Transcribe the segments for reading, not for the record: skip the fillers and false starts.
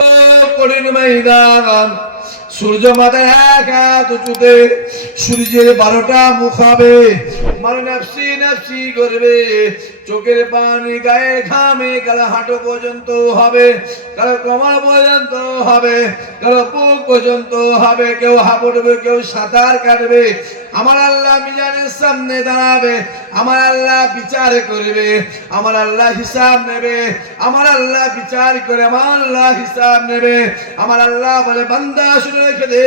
কঠিন ময়দান, সূর্য মাথায় এক হাত উঁচুতে, সূর্যের 12টা মুখ হবে, মানে নাফসি নাফসি করবে, চোখের পানি গায়ে ঘামে কারো হাঁটু পর্যন্ত হবে, কারো কোমর পর্যন্ত হবে, কারো বুক পর্যন্ত হবে, কেউ হাঁপড়বে, কেউ সাঁতার কাটবে। আমার আল্লাহ মিজানের সামনে দাঁড়াবে, আমার আল্লাহ বিচার করবে, আমার আল্লাহ হিসাব নেবে, আমার আল্লাহ বিচার করে আমার আল্লাহ হিসাব নেবে। আমার আল্লাহ বলে, বান্দা শুনে রেখে দে,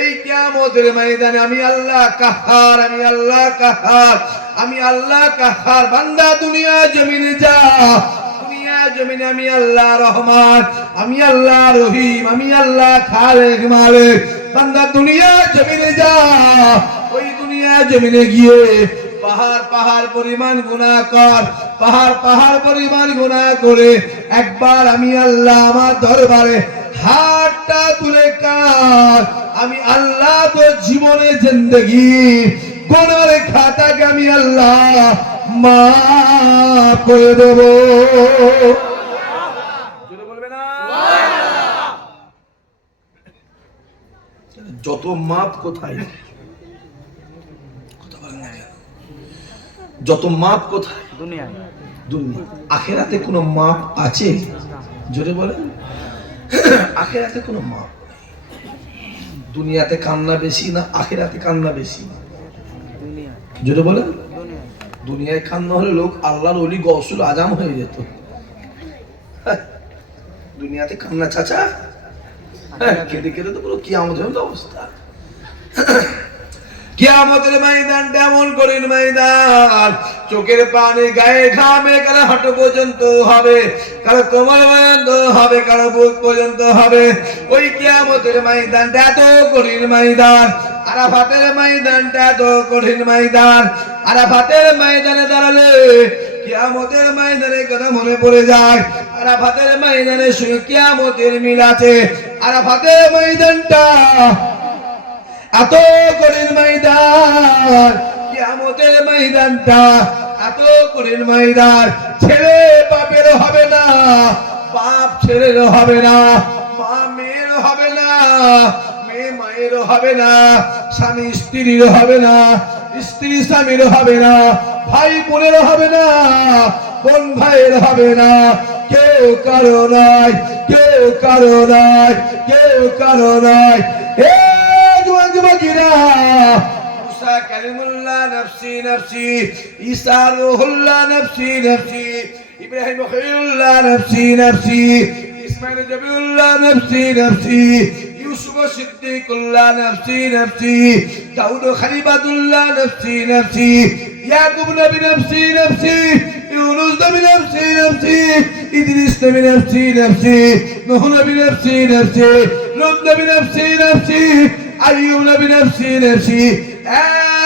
এই কিয়ামতের ময়দানে আমি আল্লাহ কাহার, আমি আল্লাহ কাহার, আমি আল্লাহ কাহার। বান্দা দুনিয়া জমিনে যা, দুনিয়া জমিনে আমি আল্লাহ রহমান, আমি আল্লাহ রহিম, আমি আল্লাহ খালেক মালিক। বান্দা দুনিয়া জমিনে যা, ওই দুনিয়া জমিনে গিয়ে পাহাড় পাহাড় পরিমাণ গুনাহ কর, পাহাড় পাহাড় পরিমাণ গুনাহ করে একবার আমি আল্লাহ আমার দরবারে হাতটা তুলে কাঁদ। আমি আল্লাহ তো জীবনে জিন্দেগি গুনার খাতাকে আমি আল্লাহ মাফ করে দেব। যত মাপ কোথায়, যত মাপ কোথায়? দুনিয়ায়। দুনিয়া। আখিরাতে কোনো মাপ আছে? জোরে বলেন, আখিরাতে কোনো মাপ। দুনিয়াতে কান্না বেশি না আখিরাতে কান্না বেশি? জোরে বলেন। দুনিয়ায় কান্না হলে লোক আল্লাহর ওলি গৌসুল আজম হয়ে যেত। দুনিয়াতে কান্না চাচা, কেঁদে কেঁদে তো পুরো কিয়ামতের মতো অবস্থা। কিয়ামতের ময়দানটা এমন কঠিন ময়দান, চোখের পানি গায়ে ঘামে কারো হাঁটু পর্যন্ত হবে, কারো কোমর পর্যন্ত হবে, কারো বুক পর্যন্ত হবে। ওই কিয়ামতের ময়দানটা এত কঠিন ময়দান, আরাফাতের ময়দানটা এত কঠিন ময়দান। আরাফাতের ময়দানে দাঁড়ালে কিয়ামতের ময়দানের কথা মনে পড়ে যায়। আরাফাতের ময়দানের সঙ্গে কিয়ামতের মিল আছে। আরাফাতের ময়দানটা এত কঠিন ময়দান, কিয়ামতের ময়দানটা এত কঠিন ময়দান, ছেলে বাপের হবে না, বাপ ছেলের হবে না, মা মেয়ের হবে না, মেয়ে মায়ের হবে না, স্বামী স্ত্রীর হবে না, স্ত্রী স্বামীর হবে না, ভাই বোনের হবে না, বোন ভাইয়ের হবে না, কেউ কারো নাই, কেউ কারো নাই, কেউ কারো নাই। মুসা কালিমুল্লাহ নফসি নফসি, ঈসা রূহুল্লাহ নফসি নফসি, ইব্রাহিম খলিলুল্লাহ নফসি নফসি, ইসমাঈল জবিউল্লাহ নফসি নফসি, ইউসুফ সিদ্দিকুল্লাহ নফসি নফসি, দাউদ খলিফাতুল্লাহ নফসি নফসি, ইয়াকুব নবী নফসি নফসি, ইউনুস নবী নফসি নফসি, ইদ্রিস নবী নফসি নফসি, নূহ নবী নফসি নফসি, লূত নবী নফসি নফসি, আইয়ুব নবী নফসি নফসি।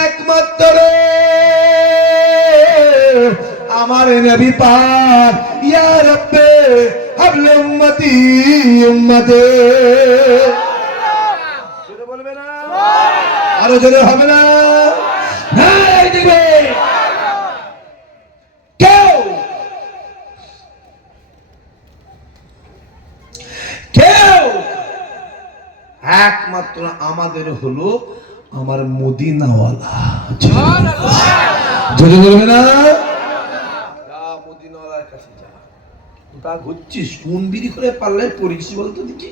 একমাত্র আমার নবী পাক, ইয়া রাব্বে হাবল উম্মতি উম্মতে। জোরে বলবে না? আরো জোরে হবে না? হ্যাঁ দিবে। কেউ কেউ একমাত্র আমাদের হলো আমার মদিনাওয়ালা। জোরে বলবে না? মদিনাওয়ালার কাছে যা। তা ঘুরছিস কোন বিড়ি করে পাল্লায় পড়েছি বলতো দেখি,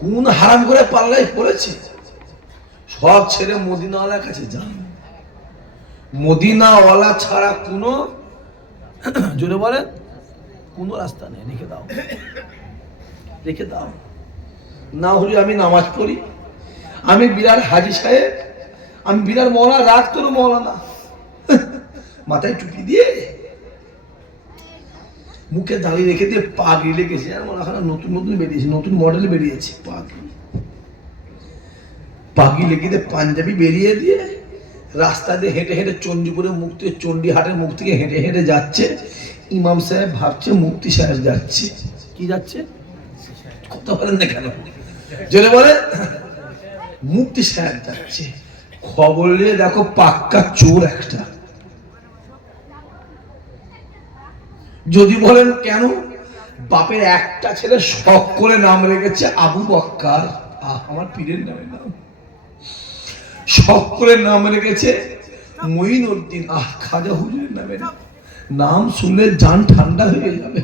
কোন হারাম করে পাল্লায় পড়েছে? সব ছেড়ে মদিনাওয়ালার কাছে যা। মদিনাওয়ালা ছাড়া কোনো, জোরে বলে, কোনো রাস্তা নেই। রেখে দাও, রেখে দাও। না হলে আমি নামাজ পড়ি, আমি বিরাট হাজি সাহেব, আমি বিরাট মৌলানা, রাত করে মৌলানা, মাথায় টুপি দিয়ে মুখে দাঁড়িয়ে রেখে দিয়ে পাগড়ি লেগেছে। আর মনে হয় নতুন নতুন বেরিয়েছে, নতুন মডেল বেরিয়েছে পাগড়ি, পাগড়ি লেগে দিয়ে পাঞ্জাবি বেরিয়ে দিয়ে রাস্তা দিয়ে হেঁটে হেঁটে চণ্ডীপুরের মুখ থেকে, চণ্ডীহাটের মুখ থেকে হেঁটে হেঁটে যাচ্ছে। ইমাম সাহেব ভাবছে মুফতি সাহেব যাচ্ছে। কি যাচ্ছে? কথা বলেন না কেন? জোরে বলে, মুফতি সাহেব যাচ্ছে। খবর নিয়ে দেখো পাক্কা চোর একটা। যদি বলেন কেন, বাপের একটা ছেলে শখ করে নাম রেখেছে আবু বক্কর। আমার পীরের নামে নাম। শখ করে নাম রেখেছে মঈনুদ্দিন। খাজা হুজুরের নামে নাম। নাম শুনলে জান ঠান্ডা হয়ে যাবে।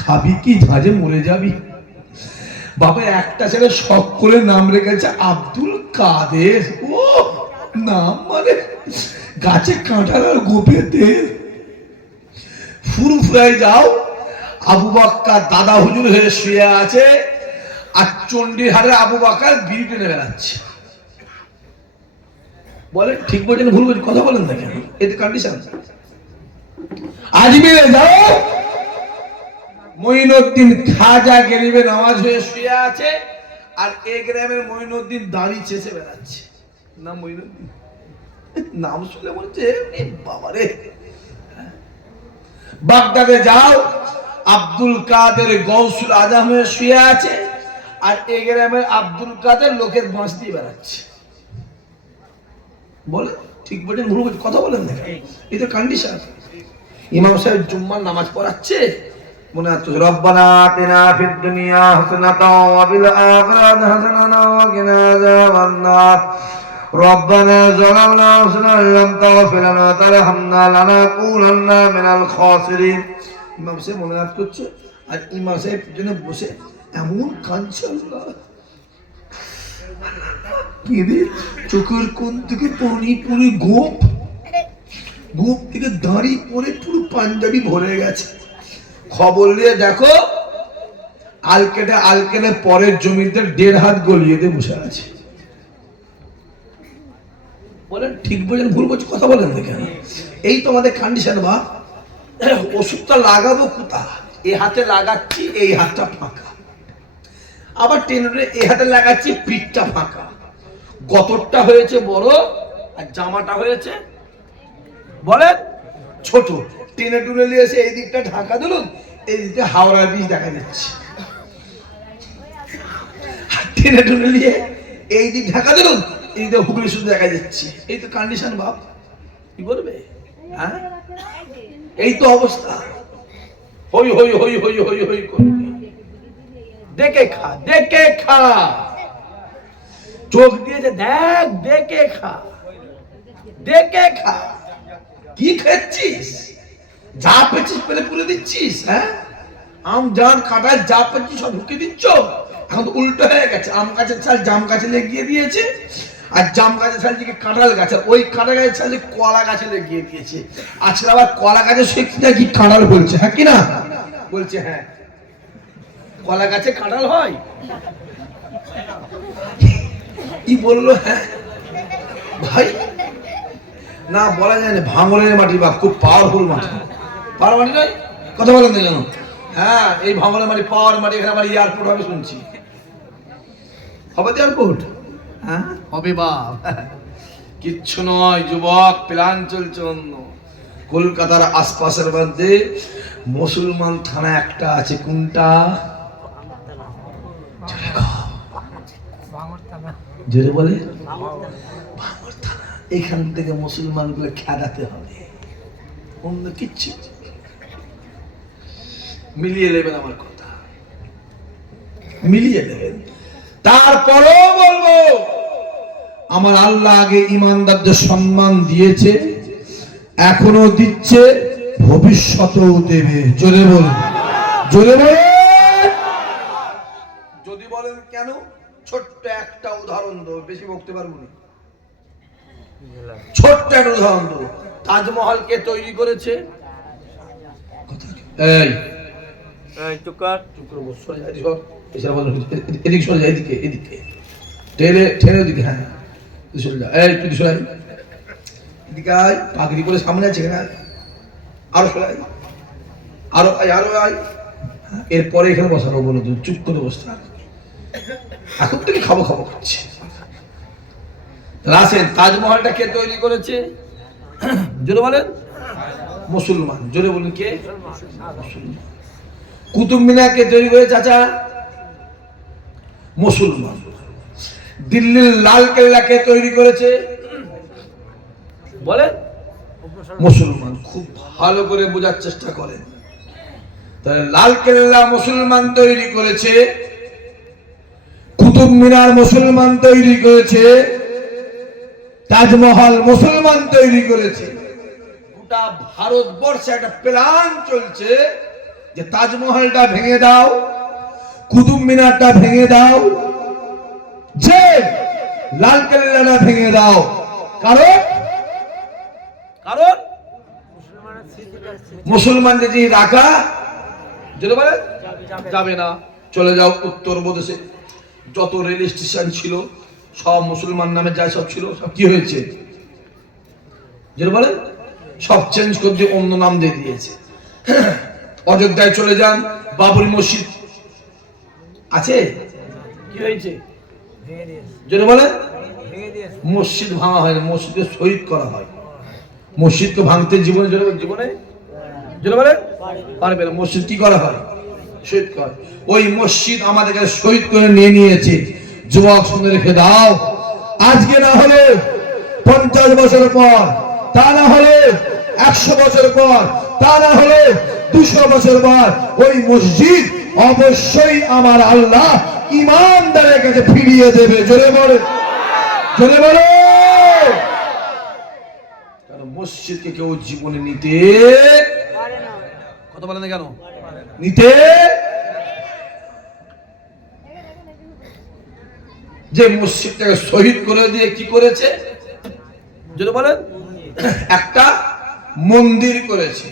খাবি কি ঝাঁঝে মরে যাবি। বাপের একটা ছেলে শখ করে নাম রেখেছে আব্দুল কাদের। ও নাম মানে গাছে কাঁঠাল আর গোপে তেল। ফুরফুরাই যাও, আবু বক্কর দাদা হুজুর হয়ে শুয়ে আছে, আর চণ্ডীহারের আবু বক্কর বিড়ি টেনে বেড়াচ্ছে। বলে ঠিক বলছেন ভুল বলছেন? কথা বলেন না কেন? এতে কন্ডিশন। আজমিরে যাও, মঈনুদ্দিন খাজা গরিবে নামাজ হয়ে শুয়ে আছে, আর এ গ্রামের মঈনুদ্দিন দাড়ি চেঁচে বেড়াচ্ছে। না মঈনুদ্দিন নাম শুনে বলছে বাবারে। বাগদাদে যাও, আব্দুল কাদের গৌসুল আজম হয়ে শুয়ে আছে, আর এ গ্রামের আব্দুল কাদের লোকের বাঁশ দিয়ে বেড়াচ্ছে। বলে ঠিক বলছেন ভুল বলছেন? কথা বলেন না, এই তো কন্ডিশন। ইমাম সাহেব জুম্মার নামাজ পড়াচ্ছে, মনে হচ্ছে রব্বানা আতিনা ফিদ দুনিয়া হাসানাতাও ওয়া ফিল আখিরাতি হাসানাতাও ওয়া কিনা আযাবান্নার রব্বানা যালামনা আনফুসানা ওয়া লাম তাগফির লানা ওয়া তারহামনা লানাকুনান্না মিনাল খাসিরিন। ইমাম সাহেব মোনাজাত করছে, আর ইমাম সাহেব পিছনে বসে এমন কাঁদছে, আল্লাহ কেঁদে চোখের কোণ থেকে পানি পড়ে গোপ থেকে দাঁড়ি পরে পুরো পাঞ্জাবি ভরে গেছে। খবর নিয়ে দেখো আলকেটে পরের জমিতে 1.5 হাত গলিয়ে দিয়ে বসে আছে। বলেন ঠিক বলছেন ভুল বলছেন? কথা বলেন না কেন? এই তো আমাদের কন্ডিশন। বা ওষুধটা লাগাবো কোথা? এই হাতে লাগাচ্ছি, এই হাতটা ফাঁকা। আবার টেনে এই হাতে লাগাচ্ছি, পিঠটা ফাঁকা। গতরটা হয়েছে বড়, আর জামাটা হয়েছে বলেন ছোট। টেনে টুনে নিয়ে এসে এই দিকটা ঢাকা দিল, এই দিকটা হাওড়া ব্রিজ দেখা যাচ্ছে। টেনে টুনে নিয়ে এই দিক ঢাকা দিল, এই দিকে হুগলি শুধু দেখা যাচ্ছে। এই তো কন্ডিশন বাপ, কি বলবে? হ্যাঁ এই তো অবস্থা। হই হই হই হই হই হই করবে। দেখে খা, দেখে খা। চোখ দিয়েছে দেখ, দেখে খা, দেখে খা। কি খাচ্ছিস? যা পেয়েছিস পেলে পুরে দিচ্ছিস। হ্যাঁ আম জান কাঁটায় যা পেয়েছিস সব ঢুকে দিচ্ছ। এখন তো উল্টো হয়ে গেছে। আম গাছের ছাল জাম গাছে লেগিয়ে দিয়েছে, আর জাম গাছের ছাল দিকে কাঁঠাল গাছ, ওই কাঁঠাল গাছের ছাল কলা গাছে লেগিয়ে দিয়েছে। আজকে আবার কলা গাছের শিখতে নাকি কাঁঠাল বলছে। হ্যাঁ কিনা বলছে? হ্যাঁ কলা গাছে কাঁঠাল হয়। কি বললো? হ্যাঁ ভাই না বলা যায় না। ভাঙনের মাটি বা খুব পাওয়ারফুল মাটি। পাওয়ার মাটি নয়? কথা বলেন না জানো? হ্যাঁ এই ভাঙনের মাটি পাওয়ার মাটি। এখানে আমার এয়ারপোর্ট হবে শুনছি। হবে তো এয়ারপোর্ট? হ্যাঁ হবে বাপ। কিচ্ছু নয় যুবক, প্ল্যান চলছে অন্য। কলকাতার আশপাশের মধ্যে মুসলমান থানা একটা আছে। কোনটা? জোরে বলে ভাঙর থানা। এখান থেকে মুসলমান গুলো খেদাতে হবে, অন্য কিচ্ছু। মিলিয়ে নেবেন আমার কথা, মিলিয়ে নেবেন। তারপরেও বলবো আমার আল্লাহ আগে ইমানদারদের সম্মান দিয়েছে, এখনো দিচ্ছে, ভবিষ্যতেও দেবে। জোরে বলেন, জোরে বলেন। যদি বলেন কেন, ছোট্ট একটা উদাহরণ দেবো, বেশি বলতে পারবো না। ছোট্ট একটা উদাহরণ দেবো। তাজমহল কে তৈরি করেছে? এই চুপ কর, চুপ করে বস। সরে যা, এদিকে সরে যা, এদিকে এদিকে টেনে টেনে ওদিকে। হ্যাঁ সরে যা। এই তুই সরে এদিকে আয়। পাগড়ি করে সামনে আছে, এখানে আরো সরে আয়, আরো আয়, আরো আয়। এরপরে এখানে বসানো বলো, তুই চুপ করে বসতে। এখন থেকে খাবো খাবো করছে। রাসেল তাজমহলটা কে তৈরি করেছে? জোরে বলেন। মুসলমান। জোরে বলেন কে? মুসলমান। কুতুব মিনার কে তৈরি করেছে? চাচা মুসলমান। দিল্লির লাল কেল্লা কে তৈরি করেছে? বলেন মুসলমান। খুব ভালো করে বোঝার চেষ্টা করেন। তাহলে লাল কেল্লা মুসলমান তৈরি করেছে, কুতুব মিনার মুসলমান তৈরি করেছে, তাজমহল মুসলমান তৈরি করেছে। গোটা ভারতবর্ষে একটা প্ল্যান চলছে যে তাজমহলটা ভেঙে দাও, কুতুব মিনারটা ভেঙে দাও, যে লাল কেল্লাটা ভেঙে দাও। কারণ মুসলমানদের যে রাখা যেটা বলে যাবে না, চলে যাও উত্তরপ্রদেশে। যত রেল স্টেশন ছিল সব মুসলমান নামে যা সব ছিল সব কি হয়েছে যেটা বলে সব চেঞ্জ করে দিয়ে অন্য নাম দিয়ে দিয়েছে। অযোধ্যায় চলে যান, বাবরি মসজিদ আছে, কি হয়েছে যেটা বলে মসজিদ ভাঙা হয় না, মসজিদকে শহীদ করা হয়। মসজিদকে ভাঙতে জীবনে জীবনে যেটা বলে পারবে না, মসজিদ কি করা হয় শহীদ করা। ওই মসজিদ আমাদের কাছে শহীদ করে নিয়ে নিয়েছে। যুবক শুনে রেখে দাও, আজকে না হলে 50 বছর পর, তা না হলে 100 বছর পর, তা না হলে 200 বছর পর ওই মসজিদ অবশ্যই আমার আল্লাহ ইমানদারের কাছে ফিরিয়ে দেবে। জোরে বলে, জোরে বলে। কারণ মসজিদকে কেউ জীবনে নিতে পারে না। কথা বলে না কেন নিতে? যে মসজিদটাকে শহীদ করে দিয়ে কি করেছে যেটা বলেন একটা মন্দির করেছে,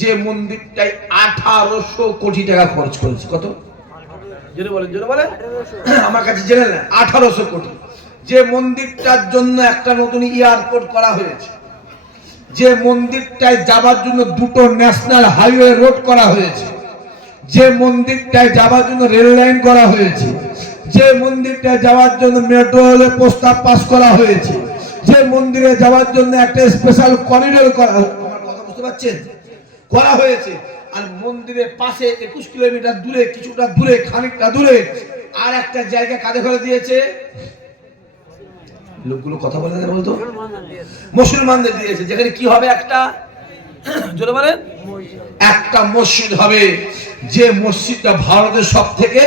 যে মন্দিরটাই 1800 কোটি টাকা খরচ করেছে। কত যেটা বলেন যেটা বলেন আমার কাছে জেনে নেন, 1800 কোটি। যে মন্দিরটার জন্য একটা নতুন এয়ারপোর্ট করা হয়েছে, যে মন্দিরটায় যাবার জন্য 2টো ন্যাশনাল হাইওয়ে রোড করা হয়েছে, যে মন্দিরটায় যাবার জন্য রেল লাইন করা হয়েছে, যে মন্দিরটায় যাওয়ার জন্য মেট্রো রেলের প্রস্তাব পাস করা হয়েছে, যে মন্দিরে যাওয়ার জন্য একটা স্পেশাল করিডোর করা, আমার কথা বুঝতে পারছেন, করা হয়েছে। আর মন্দিরের পাশে 21 কিলোমিটার দূরে, কিছুটা দূরে, খানিকটা দূরে আর একটা জায়গা কাঁধে করে দিয়েছে। লোকগুলো কথা বলে না বলতো, মুসলমানদের দিয়েছে। যেখানে কি হবে একটা জোরে বলেন একটা মসজিদ হবে, যে মসজিদটা ভারতের সব থেকে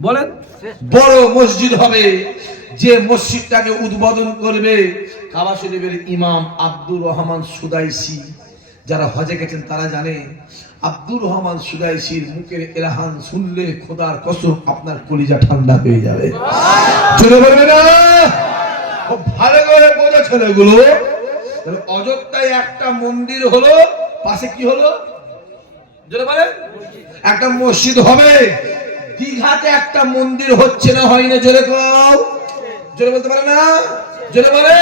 বলেন বড় মসজিদ হবে, যে মসজিদটাকে উদ্বোধন করবে কাবা শরীফের ইমাম আব্দুর রহমান সুদাইসি। যারা হজে গেছেন তারা জানে আব্দুর রহমান সুদাইসির মুখের এলাহান শুনলে খোদার কসম আপনার কলিজা ঠান্ডা হয়ে যাবে। জোরে বলবে না, খুব ভালো করে বোঝা ছেলেগুলো। অযোধ্যায় একটা মন্দির হলো, পাশে কি হলো জোরে বলেন একটা মসজিদ হবে। দীঘাতে একটা মন্দির হচ্ছে না, হয় না? জোরে কও, জোরে বলতে পারে না? জোরে বলে।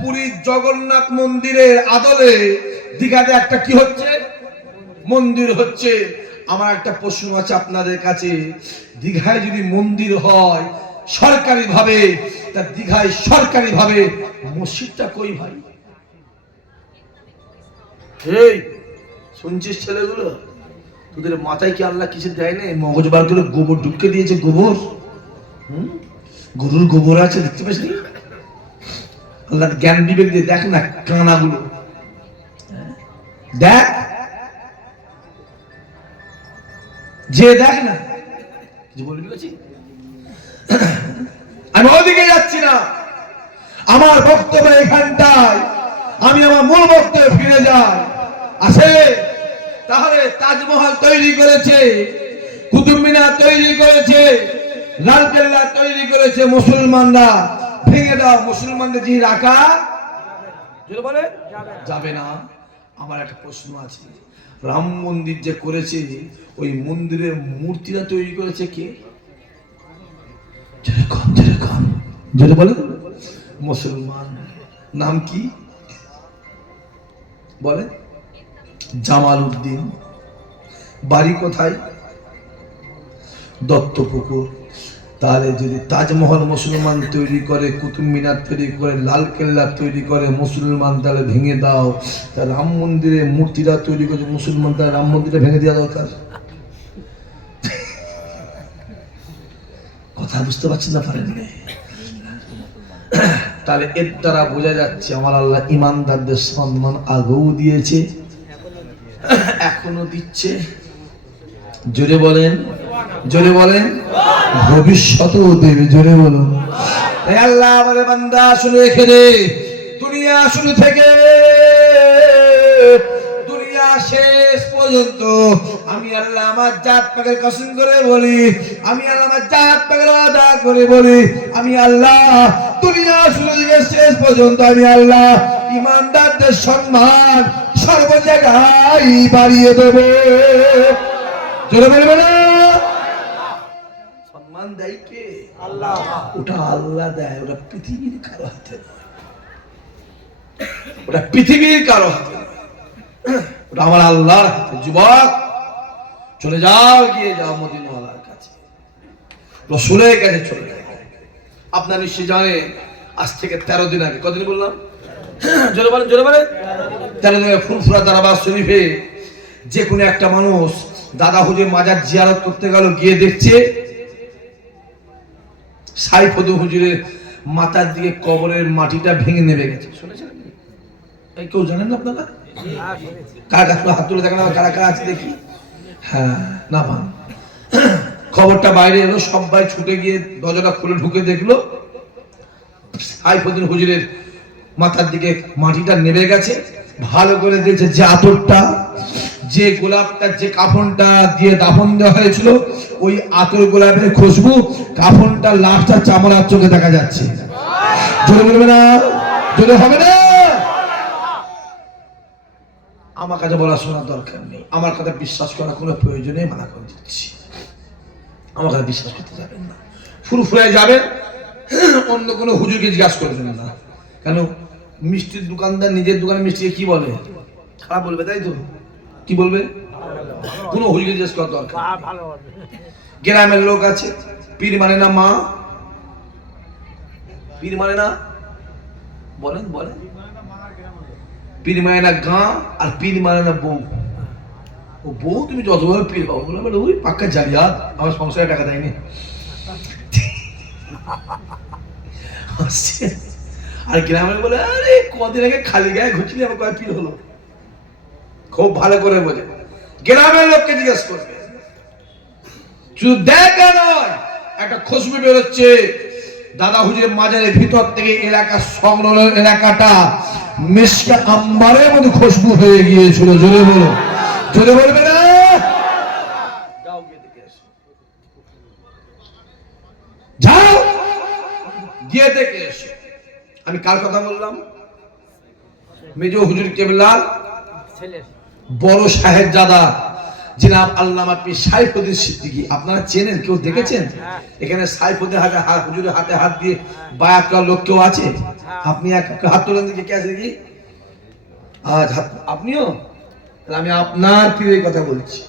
পুরীর জগন্নাথ মন্দিরের আদলে দীঘাতে একটা কি হচ্ছে মন্দির হচ্ছে। আমার একটা প্রশ্ন আছে আপনাদের কাছে, দীঘায় যদি মন্দির হয় সরকারি ভাবে, তা দীঘায় সরকারি ভাবে মসজিদটা কই ভাই? এই শুনছিস ছেলেগুলো, তোদের মাথায় কি আল্লাহ কিছু দেয় না? মগজ বার করে গোবর ঢুকে দিয়েছে। গোবর, গরুর গোবর আছে, দেখতে পাচ্ছি। আল্লাহ জ্ঞান বিবেক দিয়ে দেখ না কানাগুলো, দেখ যে দেখ না কিছু বলবি। আমি ওদিকে যাচ্ছি না, আমার বক্তব্য এখানটায়, আমি আমার মূল বক্তব্যে ফিরে যাই। আসে তাহলে তাজমহল তৈরি করেছে, কুতুব মিনার তৈরি করেছে, লালকেল্লা তৈরি করেছে মুসলমানরা। ভেঙে দাও, মুসলমানদের যে রাখা বলে যাবে না। আমার একটা প্রশ্ন আছে, রাম মন্দির যে করেছে ওই মন্দিরের মূর্তিটা তৈরি করেছে কে? যেটা বলে মুসলমান। নাম কি বলে? জামাল উদ্দিন। বাড়ি কোথায়? দত্তপুকুর। তাহলে যদি তাজমহল মুসলমান তৈরি করে, কুতুব মিনার তৈরি করে, লাল কেল্লা তৈরি করে মুসলমান, তাহলে ভেঙে দাও। তা রাম মন্দিরে মূর্তিটা তৈরি করে মুসলমান, তাহলে রাম মন্দিরটা ভেঙে দেওয়া দরকার। কথা বুঝতে পারছেন না? পারেন? তাহলে এর দ্বারা বোঝা যাচ্ছে আমার আল্লাহ ইমানদারদের সম্মান আগেও দিয়েছে, এখন এখনো দিচ্ছে, জোরে বলেন, জোরে বলেন, ভবিষ্যতেও দেবে, জোরে বলুন। তাই আল্লাহ আমাদের বান্দা শুনে রেখে দে, দুনিয়া শুরু থেকে দুনিয়া শেষ পর্যন্ত আমি আল্লাহ আমার জাত পাকের কসম করে বলি, আমি আল্লাহ আমার জাত পাকের আদা করে বলি, আমি আল্লাহ দুনিয়া শুরু থেকে শেষ পর্যন্ত আমি আল্লাহ ইমানদারদের সম্মান সর্ব জায়গায় বাড়িয়ে দেব। জোরে বলবে না? সম্মান দেয় কে? আল্লাহ। ওটা আল্লাহ দেয়, ওটা পৃথিবীর কারো হাতে নয়, ওটা পৃথিবীর কারো হাতে নয়, ওটা আমার আল্লাহর হাতে। যুবক চলে যাও, গিয়ে যাও মদিনাওয়ালার কাছে, রাসূলের কাছে চলে যাও। আপনার নিশ্চয় জানেন আজ থেকে 13 দিন আগে, কতদিন বললাম? জোরে বলেন, জোরে বলেন। 13 দিন আগে ফুরফুরা দরবার শরীফে যে কোনো একটা মানুষ দাদা হুজুর মাজার জিয়ারত করতে গেল, গিয়ে দেখছে সাইফুদ্দিন হুজুরের মাথার দিকে কবরের মাটিটা ভেঙে নেমে গেছে। শুনেছেন? এই কেউ জানেন না আপনারা? কার কাছে হাত তুলে দেখেন, কারা কারা আছে দেখি। হ্যাঁ, না পান খবরটা বাইরে এলো, সবাই ছুটে গিয়ে দরজাটা খুলে ঢুকে দেখলো সাইফুদ্দিন হুজুরের মাথার দিকে মাটিটা নেমে গেছে। ভালো করে দিয়েছে যে আতরটা, যে গোলাপটা, যে কাফনটা দিয়ে দাফন দেওয়া হয়েছিল, ওই আতর গোলাপের খুশবু কাফনটা লাশটা চামড়ার চোখে দেখা যাচ্ছে। জোরে বলবে না? জোরে হবে না? আমার কাছে বলা শোনার দরকার নেই, আমার কথা বিশ্বাস করার কোনো প্রয়োজনে মানা করে দিচ্ছি। আমার কথা বিশ্বাস করতে যাবেন না, ফুরফুরায় যাবেন, অন্য কোনো হুজুরকে জিজ্ঞাসা করবেন না। কেন? মিষ্টির দোকানদার নিজের দোকানে মিষ্টিকে কি বলে? খারাপ বলবে, তাই তো? কি বলবে? কোনো হুজুরকে জিজ্ঞেস করার দরকার। গ্রামের লোক আছে, পীর মানে না মা, পীর মানে না, বলেন বলেন, পীর মানে না গাঁ, আর পীর মানে না বউ। ও বউ তুমি যতভাবে পীর পাবো, বলে ওই পাক্কা জালিয়াত, আমার সংসারে টাকা দেয়নি। আর গ্রামের বলে আরে কদিন আগে খালি গায়ে ঘুরছিলি, আমার কয় পীর হলো। খুব ভালো করে বোঝে, গ্রামের লোককে জিজ্ঞেস করবে। শুধু দেখা নয়, একটা খুশবু বেরোচ্ছে দাদা হুজুরের মাজারের ভিতর থেকে, এলাকা সংলগ্ন এলাকাটা মিশকা আম্বারের মতো খুশবু হয়ে গিয়েছিল। জোরে বলো, জোরে বলবে না? যাও গিয়ে দেখে এসো, যাও গিয়ে দেখে এসো। আমি কার কথা বললাম? মেজো হুজুর কেবলার বড় সাহেবজাদা জিনাব আল্লামা পীর সাইফুদ্দিন সিদ্দিকী। আপনারা চেনেন? কেউ দেখেছেন? এখানে সাইফুদ্দিন হুজুরের হাতে হাত দিয়ে বায়াত করার লোক কেউ আছে? আপনি এক হাত তোলেন দেখি, কে আছে দেখি? আজ আপনিও? আমি আপনার পীরের কথা বলছি।